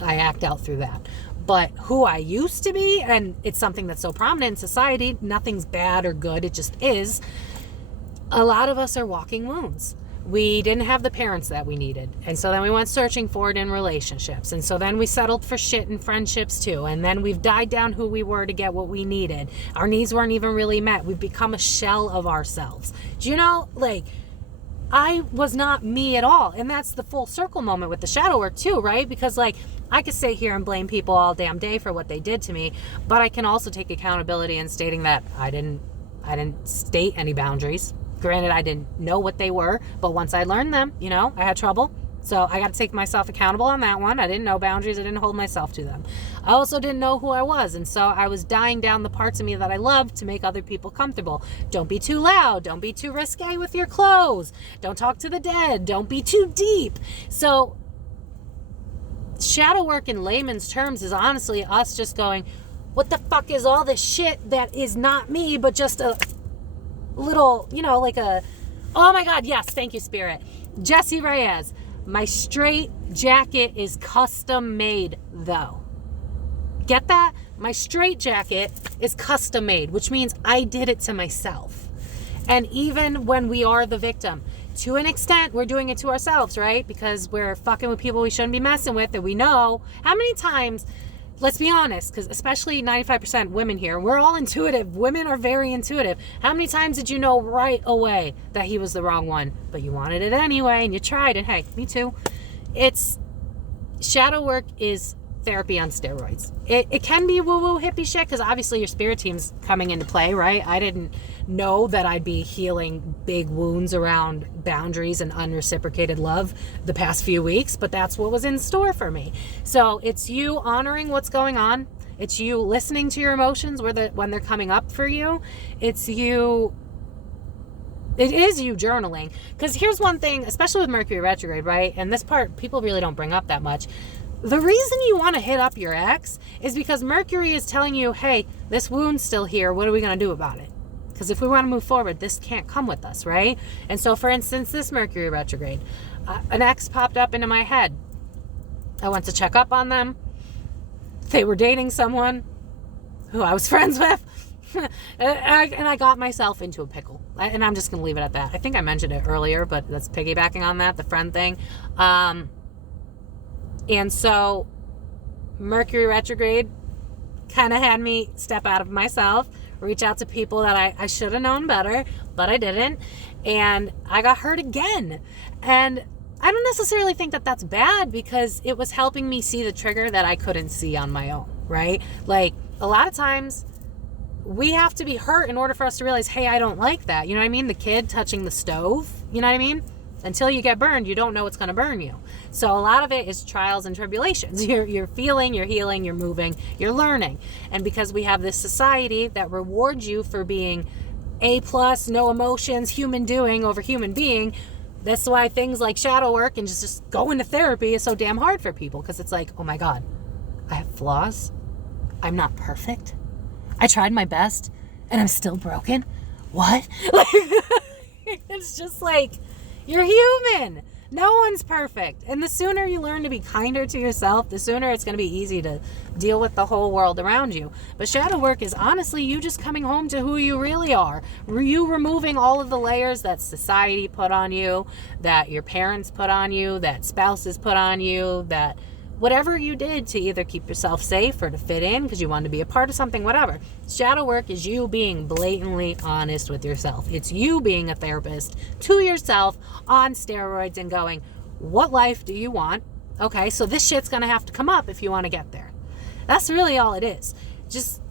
I act out through that. But who I used to be, and it's something that's so prominent in society, nothing's bad or good, it just is. A lot of us are walking wounds. We didn't have the parents that we needed. And so then we went searching for it in relationships. And so then we settled for shit in friendships too. And then we've died down who we were to get what we needed. Our needs weren't even really met. We've become a shell of ourselves. Do you know, I was not me at all. And that's the full circle moment with the shadow work too, right? Because I could sit here and blame people all damn day for what they did to me, but I can also take accountability in stating that I didn't state any boundaries. Granted, I didn't know what they were, but once I learned them, I had trouble. So I got to take myself accountable on that one. I didn't know boundaries. I didn't hold myself to them. I also didn't know who I was. And so I was dying down the parts of me that I loved to make other people comfortable. Don't be too loud. Don't be too risque with your clothes. Don't talk to the dead. Don't be too deep. So shadow work in layman's terms is honestly us just going, what the fuck is all this shit that is not me, but just a little, oh my God, yes, thank you, Spirit. Jesse Reyes, my straight jacket is custom made though. Get that? My straight jacket is custom made, which means I did it to myself. And even when we are the victim, to an extent, we're doing it to ourselves, right? Because we're fucking with people we shouldn't be messing with that we know. How many times, let's be honest, because especially 95% women here, we're all intuitive. Women are very intuitive. How many times did you know right away that he was the wrong one, but you wanted it anyway and you tried, and hey, me too. Shadow work is therapy on steroids. It can be woo-woo hippie shit, because obviously your spirit team's coming into play, right? I didn't know that I'd be healing big wounds around boundaries and unreciprocated love the past few weeks, but that's what was in store for me. So it's you honoring what's going on. It's you listening to your emotions when they're coming up for you. It is you journaling. Because here's one thing, especially with Mercury retrograde, right? And this part people really don't bring up that much. The reason you want to hit up your ex is because Mercury is telling you, hey, this wound's still here. What are we going to do about it? Because if we want to move forward, this can't come with us, right? And so, for instance, this Mercury retrograde, an ex popped up into my head. I went to check up on them. They were dating someone who I was friends with. and I got myself into a pickle. And I'm just going to leave it at that. I think I mentioned it earlier, but that's piggybacking on that, the friend thing. And so Mercury retrograde kind of had me step out of myself, reach out to people that I should have known better, but I didn't. And I got hurt again. And I don't necessarily think that that's bad, because it was helping me see the trigger that I couldn't see on my own, right? A lot of times we have to be hurt in order for us to realize, hey, I don't like that. You know what I mean? The kid touching the stove, you know what I mean? Until you get burned, you don't know what's going to burn you. So a lot of it is trials and tribulations. You're feeling, you're healing, you're moving, you're learning. And because we have this society that rewards you for being A+, no emotions, human doing over human being, that's why things like shadow work and just going to therapy is so damn hard for people. Because it's like, oh my God, I have flaws. I'm not perfect. I tried my best and I'm still broken. What? It's just like, you're human. No one's perfect. And the sooner you learn to be kinder to yourself, the sooner it's going to be easy to deal with the whole world around you. But shadow work is honestly you just coming home to who you really are. You removing all of the layers that society put on you, that your parents put on you, that spouses put on you, that whatever you did to either keep yourself safe or to fit in because you wanted to be a part of something, whatever. Shadow work is you being blatantly honest with yourself. It's you being a therapist to yourself on steroids and going, what life do you want? Okay, so this shit's going to have to come up if you want to get there. That's really all it is. Just,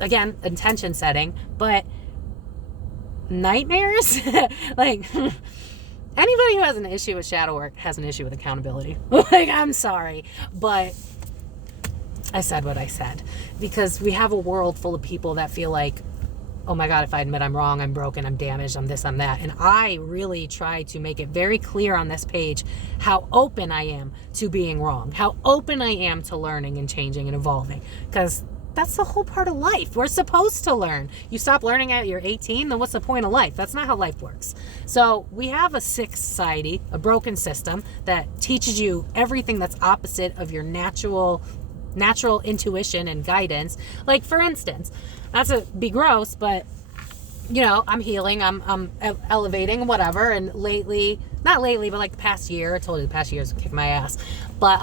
again, intention setting, but nightmares? Like... Anybody who has an issue with shadow work has an issue with accountability. Like, I'm sorry, but I said what I said. Because we have a world full of people that feel like, oh my God, if I admit I'm wrong, I'm broken, I'm damaged, I'm this, I'm that. And I really try to make it very clear on this page how open I am to being wrong, how open I am to learning and changing and evolving. Because that's the whole part of life. We're supposed to learn. You stop learning at you're 18, then what's the point of life? That's not how life works. So we have a sick society, a broken system that teaches you everything that's opposite of your natural intuition and guidance. Like, for instance, not to be gross, but you know, I'm healing, I'm elevating, whatever. And not lately, but like the past year, I told you the past year's kicked my ass. But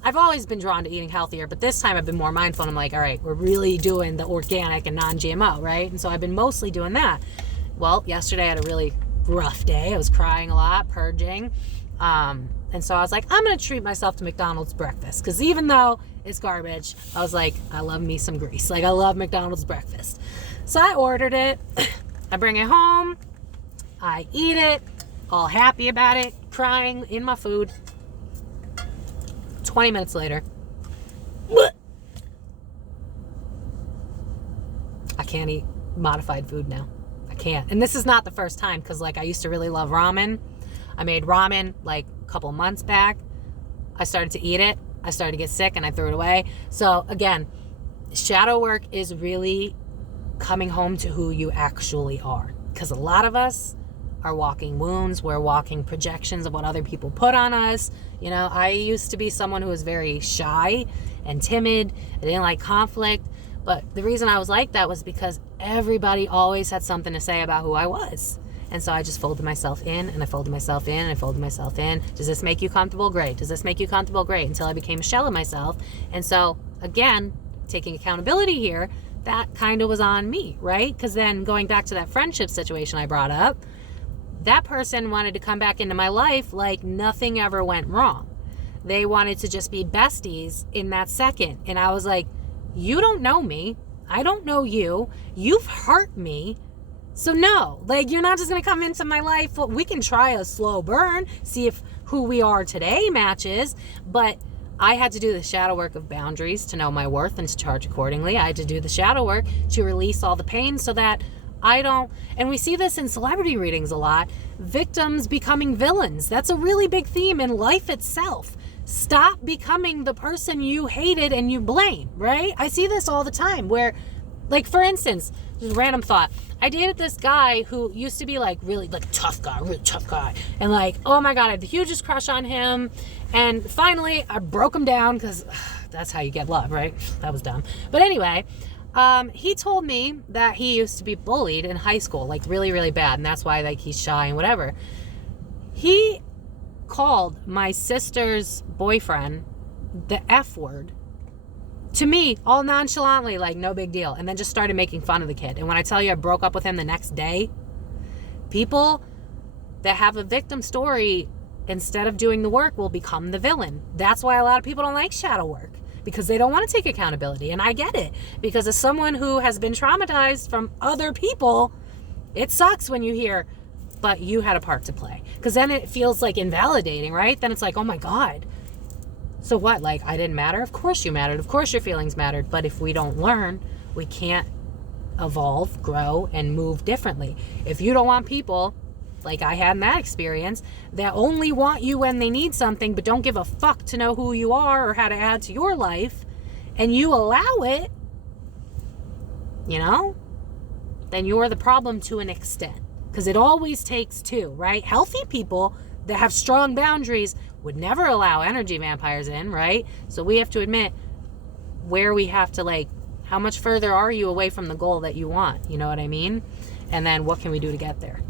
I've always been drawn to eating healthier, but this time I've been more mindful. And I'm like, all right, we're really doing the organic and non-GMO, right? And so I've been mostly doing that. Well, yesterday I had a really rough day. I was crying a lot, purging. And so I was like, I'm going to treat myself to McDonald's breakfast. Because even though it's garbage, I was like, I love me some grease. Like, I love McDonald's breakfast. So I ordered it. I bring it home. I eat it. All happy about it. Crying in my food. 20 minutes later, I can't eat modified food now. I can't. And this is not the first time, because like I used to really love ramen. I made ramen like a couple months back. I started to eat it. I started to get sick and I threw it away. So again, shadow work is really coming home to who you actually are. Because a lot of us are walking wounds. We're walking projections of what other people put on us. You know, I used to be someone who was very shy and timid. I didn't like conflict. But the reason I was like that was because everybody always had something to say about who I was. And so I just folded myself in, and I folded myself in, and I folded myself in. Does this make you comfortable? Great. Does this make you comfortable? Great. Until I became a shell of myself. And so, again, taking accountability here, that kind of was on me, right? Because then going back to that friendship situation I brought up, that person wanted to come back into my life like nothing ever went wrong. They wanted to just be besties in that second. And I was like, you don't know me. I don't know you. You've hurt me. So no, like, you're not just going to come into my life. Well, we can try a slow burn, see if who we are today matches. But I had to do the shadow work of boundaries to know my worth and to charge accordingly. I had to do the shadow work to release all the pain so that I don't, and we see this in celebrity readings a lot, victims becoming villains. That's a really big theme in life itself. Stop becoming the person you hated and you blame, right? I see this all the time where, like, for instance, just a random thought. I dated this guy who used to be like really like tough guy, really tough guy. And like, oh my God, I had the hugest crush on him. And finally I broke him down because that's how you get love, right? That was dumb. But anyway, he told me that he used to be bullied in high school, like really, really bad. And that's why like he's shy and whatever. He called my sister's boyfriend the F word to me, all nonchalantly, like no big deal. And then just started making fun of the kid. And when I tell you I broke up with him the next day, people that have a victim story, instead of doing the work, will become the villain. That's why a lot of people don't like shadow work, because they don't want to take accountability. And I get it, because as someone who has been traumatized from other people, it sucks when you hear, but you had a part to play. Because then it feels like invalidating, right? Then it's like, oh my God. So what? Like, I didn't matter? Of course you mattered. Of course your feelings mattered. But if we don't learn, we can't evolve, grow, and move differently. If you don't want people, like I had in that experience, that only want you when they need something, but don't give a fuck to know who you are or how to add to your life, and you allow it, you know, then you're the problem to an extent. Because it always takes two, right? Healthy people that have strong boundaries would never allow energy vampires in, right? So we have to admit where we have to, like, how much further are you away from the goal that you want? You know what I mean? And then what can we do to get there?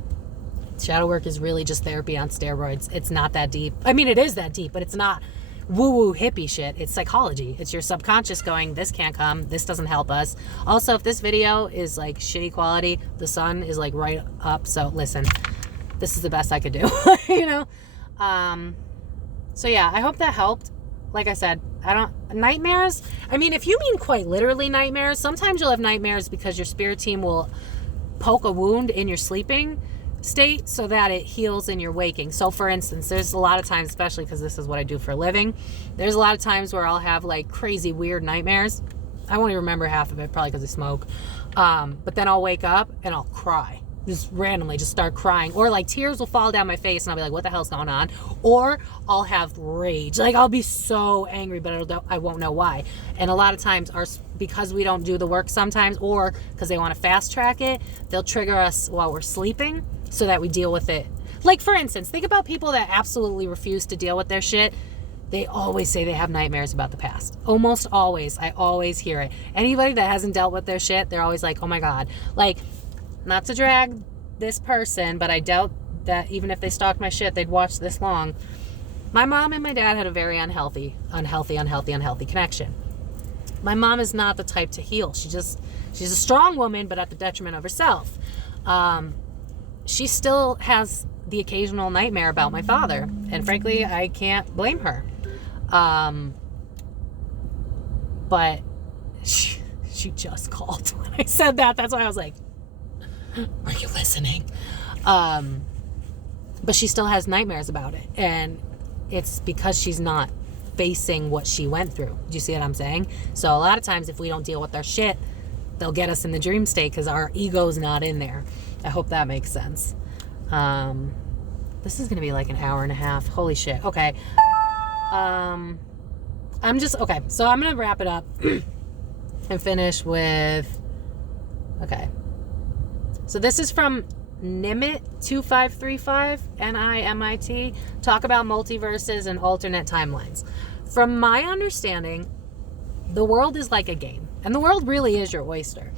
Shadow work is really just therapy on steroids. It's not that deep. I mean, it is that deep, but it's not woo-woo hippie shit. It's psychology. It's your subconscious going, this can't come, this doesn't help us. Also, if this video is like shitty quality, the sun is like right up, so listen, this is the best I could do. You know? So yeah, I hope that helped. Like I said, nightmares, I mean, if you mean quite literally nightmares, sometimes you'll have nightmares because your spirit team will poke a wound in your sleeping state so that it heals in your waking. So for instance, there's a lot of times, especially because this is what I do for a living, there's a lot of times where I'll have like crazy weird nightmares. I won't even remember half of it, probably because I smoke. But then I'll wake up and I'll cry. Just randomly just start crying, or like tears will fall down my face and I'll be like, what the hell's going on? Or I'll have rage, like I'll be so angry, but I won't know why. And a lot of times because we don't do the work sometimes, or because they want to fast track it, they'll trigger us while we're sleeping so that we deal with it. Like for instance, think about people that absolutely refuse to deal with their shit. They always say they have nightmares about the past. Almost always. I always hear it. Anybody that hasn't dealt with their shit, they're always like, oh my God. Like, not to drag this person, but I doubt that even if they stalked my shit, they'd watch this long. My mom and my dad had a very unhealthy connection. My mom is not the type to heal. She's a strong woman, but at the detriment of herself. She still has the occasional nightmare about my father, and frankly, I can't blame her. But she just called when I said that. That's why I was like, are you listening? But she still has nightmares about it, and it's because she's not facing what she went through. Do you see what I'm saying? So a lot of times if we don't deal with our shit, they'll get us in the dream state because our ego's not in there. I hope that makes sense. This is gonna be like an hour and a half. Holy shit. Okay. Okay, so I'm gonna wrap it up and finish with, okay. So this is from Nimit2535, NIMIT, talk about multiverses and alternate timelines. From my understanding, the world is like a game, and the world really is your oyster.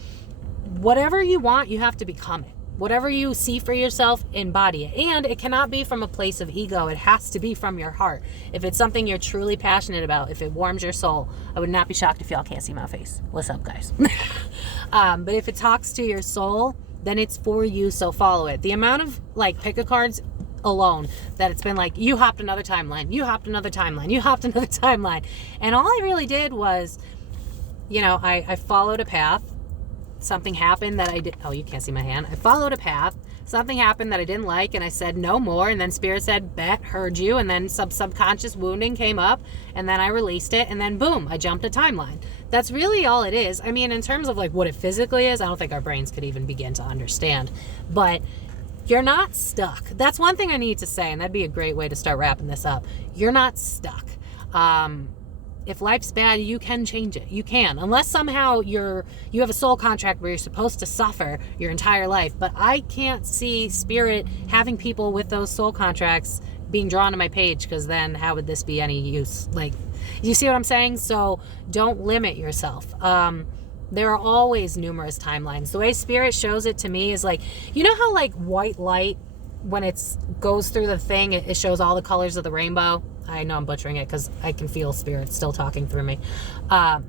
Whatever you want, you have to become it. Whatever you see for yourself, embody it. And it cannot be from a place of ego. It has to be from your heart. If it's something you're truly passionate about, if it warms your soul, I would not be shocked if y'all can't see my face. What's up, guys? But if it talks to your soul, then it's for you, so follow it. The amount of like pick a cards alone that it's been like, you hopped another timeline, you hopped another timeline, you hopped another timeline. And all I really did was, you know, I followed a path. Something happened that I did. Oh, you can't see my hand. I followed a path. Something happened that I didn't like, and I said no more. And then Spirit said, bet, heard you. And then subconscious wounding came up, and then I released it, and then boom, I jumped a timeline. That's really all it is. I mean, in terms of like what it physically is, I don't think our brains could even begin to understand. But you're not stuck. That's one thing I need to say, and that'd be a great way to start wrapping this up. You're not stuck. If life's bad, you can change it. You can, unless somehow you have a soul contract where you're supposed to suffer your entire life. But I can't see Spirit having people with those soul contracts being drawn to my page, because then how would this be any use? Like, you see what I'm saying? So don't limit yourself. There are always numerous timelines. The way Spirit shows it to me is like, you know how like white light, when it goes through the thing, it shows all the colors of the rainbow. I know I'm butchering it because I can feel Spirit still talking through me. But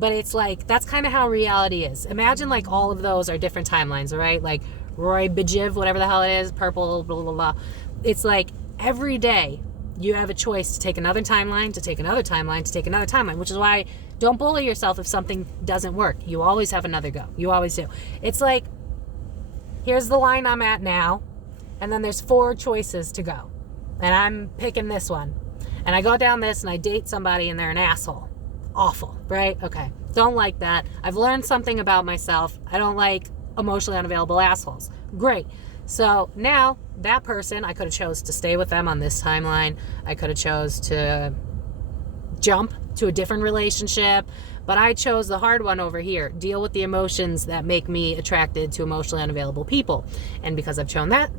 it's like, that's kind of how reality is. Imagine like all of those are different timelines, right? Like Roy Bajiv, whatever the hell it is, purple, blah, blah, blah. It's like every day you have a choice to take another timeline, to take another timeline, to take another timeline, which is why don't bully yourself if something doesn't work. You always have another go. You always do. It's like, here's the line I'm at now, and then there's 4 choices to go. And I'm picking this one. And I go down this and I date somebody and they're an asshole. Awful, right? Okay. Don't like that. I've learned something about myself. I don't like emotionally unavailable assholes. Great. So now that person, I could have chose to stay with them on this timeline. I could have chose to jump to a different relationship, but I chose the hard one over here. Deal with the emotions that make me attracted to emotionally unavailable people. And because I've chosen that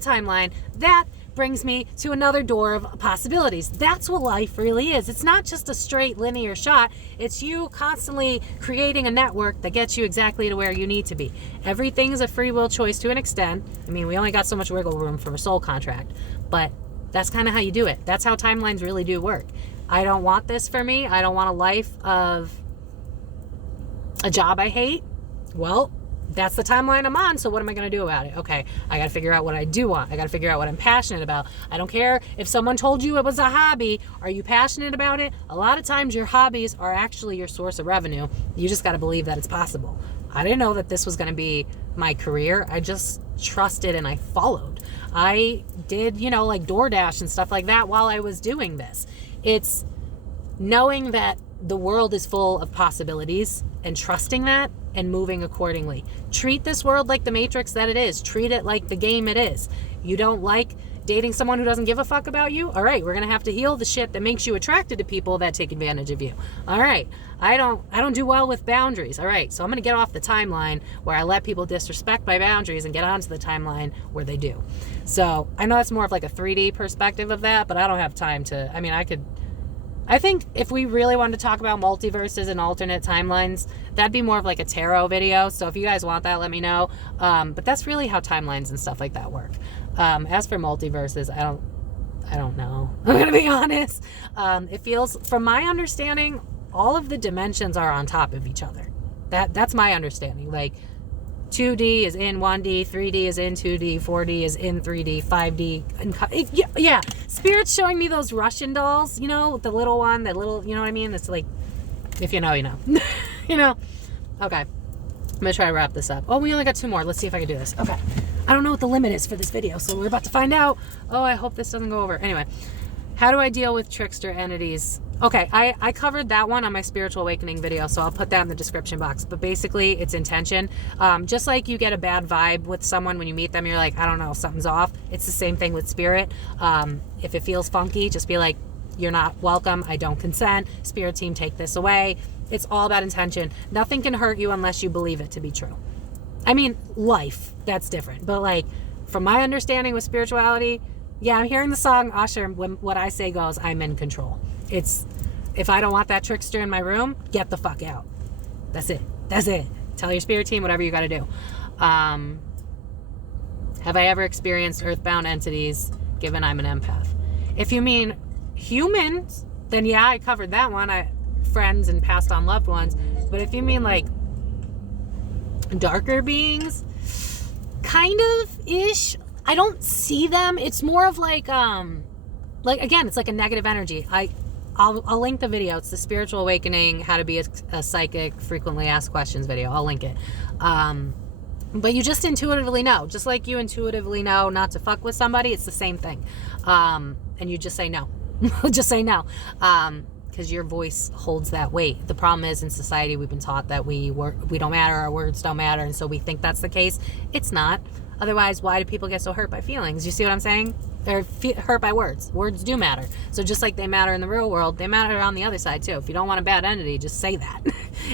timeline, that brings me to another door of possibilities. That's what life really is. It's not just a straight linear shot. It's you constantly creating a network that gets you exactly to where you need to be. Everything is a free will choice to an extent. I mean, we only got so much wiggle room for a soul contract, but that's kind of how you do it. That's how timelines really do work. I don't want this for me. I don't want a life of a job I hate. Well, that's the timeline I'm on, so what am I going to do about it? Okay, I got to figure out what I do want. I got to figure out what I'm passionate about. I don't care if someone told you it was a hobby. Are you passionate about it? A lot of times your hobbies are actually your source of revenue. You just got to believe that it's possible. I didn't know that this was going to be my career. I just trusted and I followed. I did, like DoorDash and stuff like that while I was doing this. It's knowing that the world is full of possibilities and trusting that and moving accordingly. Treat this world like the matrix that it is. Treat it like the game it is. You don't like dating someone who doesn't give a fuck about you? All right, we're going to have to heal the shit that makes you attracted to people that take advantage of you. All right, I don't do well with boundaries. All right, so I'm going to get off the timeline where I let people disrespect my boundaries and get onto the timeline where they do. So I know that's more of like a 3D perspective of that, but I don't have time to, I think if we really wanted to talk about multiverses and alternate timelines, that'd be more of like a tarot video. So if you guys want that, let me know. But that's really how timelines and stuff like that work. As for multiverses, I don't know. I'm going to be honest. It feels, from my understanding, all of the dimensions are on top of each other. That's my understanding. Like 2D is in 1D, 3D is in 2D, 4D is in 3D, 5D. Yeah. Spirit's showing me those Russian dolls, the little one, that little, you know what I mean? It's like, if you know, you know. Okay. I'm going to try to wrap this up. Oh, we only got 2 more. Let's see if I can do this. Okay. I don't know what the limit is for this video, so we're about to find out. Oh, I hope this doesn't go over. Anyway, how do I deal with trickster entities? Okay, I covered that one on my spiritual awakening video, so I'll put that in the description box. But basically, it's intention. Just like you get a bad vibe with someone when you meet them, you're like, I don't know, something's off. It's the same thing with spirit. If it feels funky, just be like, you're not welcome. I don't consent. Spirit team, take this away. It's all about intention. Nothing can hurt you unless you believe it to be true. Life, that's different. But like, from my understanding with spirituality, yeah, I'm hearing the song Usher, when what I say goes, I'm in control. It's, if I don't want that trickster in my room, get the fuck out. That's it. Tell your spirit team whatever you got to do. Have I ever experienced earthbound entities, given I'm an empath? If you mean humans, then yeah, I covered that one. Friends and passed on loved ones. But if you mean like darker beings, kind of ish, I don't see them. It's more of like again, it's like a negative energy. I'll link the video. It's the Spiritual Awakening, How to Be a Psychic, Frequently Asked Questions video. I'll link it. But you just intuitively know. Just like you intuitively know not to fuck with somebody, it's the same thing. And you just say no. Just say no. Because your voice holds that weight. The problem is, in society, we've been taught that we don't matter, our words don't matter, and so we think that's the case. It's not. Otherwise, why do people get so hurt by feelings? You see what I'm saying? They're hurt by words. Words do matter. So just like they matter in the real world, they matter on the other side too. If you don't want a bad entity, just say that.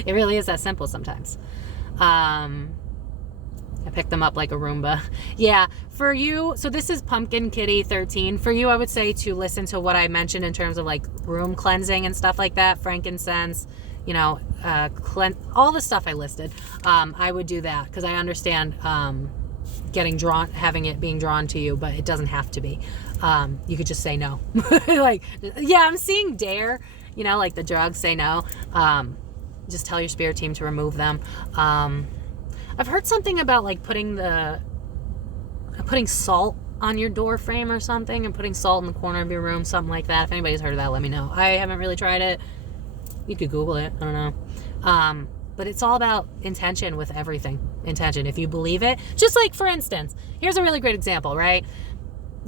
It really is that simple sometimes. I picked them up like a Roomba. Yeah, for you, so this is Pumpkin Kitty 13. For you, I would say to listen to what I mentioned in terms of like room cleansing and stuff like that, frankincense, all the stuff I listed. I would do that because I understand being drawn to you, but it doesn't have to be. You could just say no. Like, yeah, I'm seeing dare, like the drugs, say no. Just tell your spirit team to remove them. I've heard something about like putting salt on your door frame or something, and putting salt in the corner of your room, something like that. If anybody's heard of that, let me know. I haven't really tried it. You could Google it. I don't know. But it's all about intention with everything. Intention. If you believe it, just like, for instance, here's a really great example, right?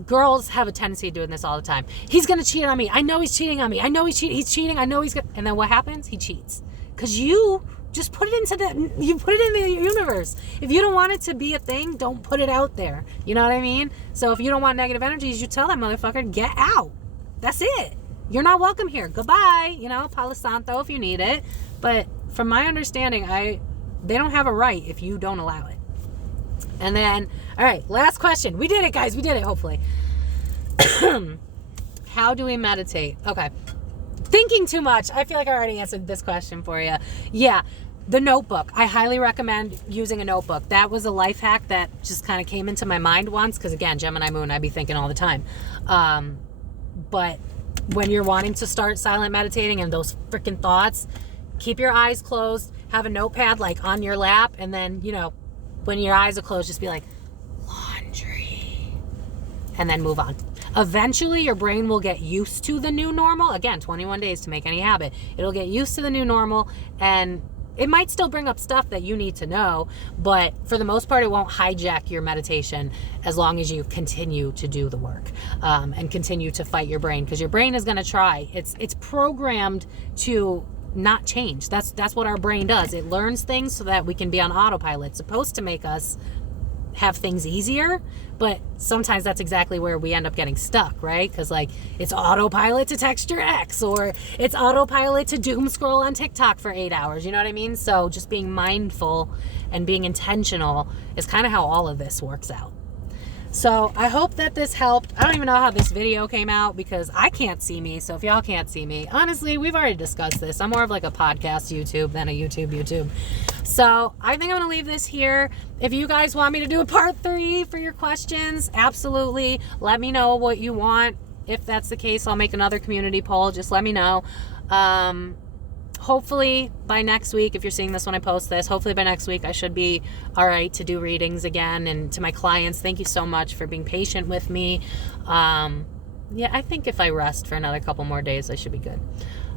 Girls have a tendency of doing this all the time. He's going to cheat on me. I know he's cheating on me. I know he's cheating. I know he's going to, and then what happens? He cheats. Because you just put it into the universe. If you don't want it to be a thing, don't put it out there. You know what I mean? So if you don't want negative energies, you tell that motherfucker, get out. That's it. You're not welcome here. Goodbye. Palo Santo if you need it. But from my understanding, they don't have a right if you don't allow it. And then, all right, last question. We did it, guys. We did it, hopefully. How do we meditate? Okay. Thinking too much. I feel like I already answered this question for you. Yeah, the notebook. I highly recommend using a notebook. That was a life hack that just kind of came into my mind once because, again, Gemini moon, I'd be thinking all the time. But when you're wanting to start silent meditating and those freaking thoughts, keep your eyes closed, have a notepad like on your lap, and then, you know, when your eyes are closed, just be like, laundry, and then move on. Eventually, your brain will get used to the new normal. Again, 21 days to make any habit. It'll get used to the new normal, and it might still bring up stuff that you need to know, but for the most part, it won't hijack your meditation as long as you continue to do the work and continue to fight your brain, because your brain is going to try. It's programmed to not change. That's what our brain does. It learns things so that we can be on autopilot. It's supposed to make us have things easier, but sometimes that's exactly where we end up getting stuck, right? Because like it's autopilot to text your ex, or it's autopilot to doom scroll on TikTok for 8 hours. You know what I mean? So just being mindful and being intentional is kind of how all of this works out. So I hope that this helped. I don't even know how this video came out because I can't see me. So if y'all can't see me, honestly, we've already discussed this. I'm more of like a podcast YouTube than a YouTube. So I think I'm going to leave this here. If you guys want me to do a part 3 for your questions, absolutely. Let me know what you want. If that's the case, I'll make another community poll. Just let me know. Hopefully by next week, if you're seeing this when I post this, hopefully by next week I should be all right to do readings again. And to my clients, thank you so much for being patient with me. Yeah, I think if I rest for another couple more days, I should be good.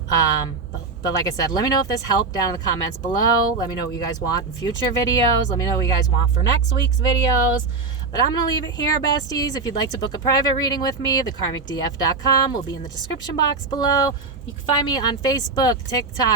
But like I said, let me know if this helped down in the comments below. Let me know what you guys want in future videos. Let me know what you guys want for next week's videos. But I'm going to leave it here, besties. If you'd like to book a private reading with me, thekarmicdf.com will be in the description box below. You can find me on Facebook, TikTok,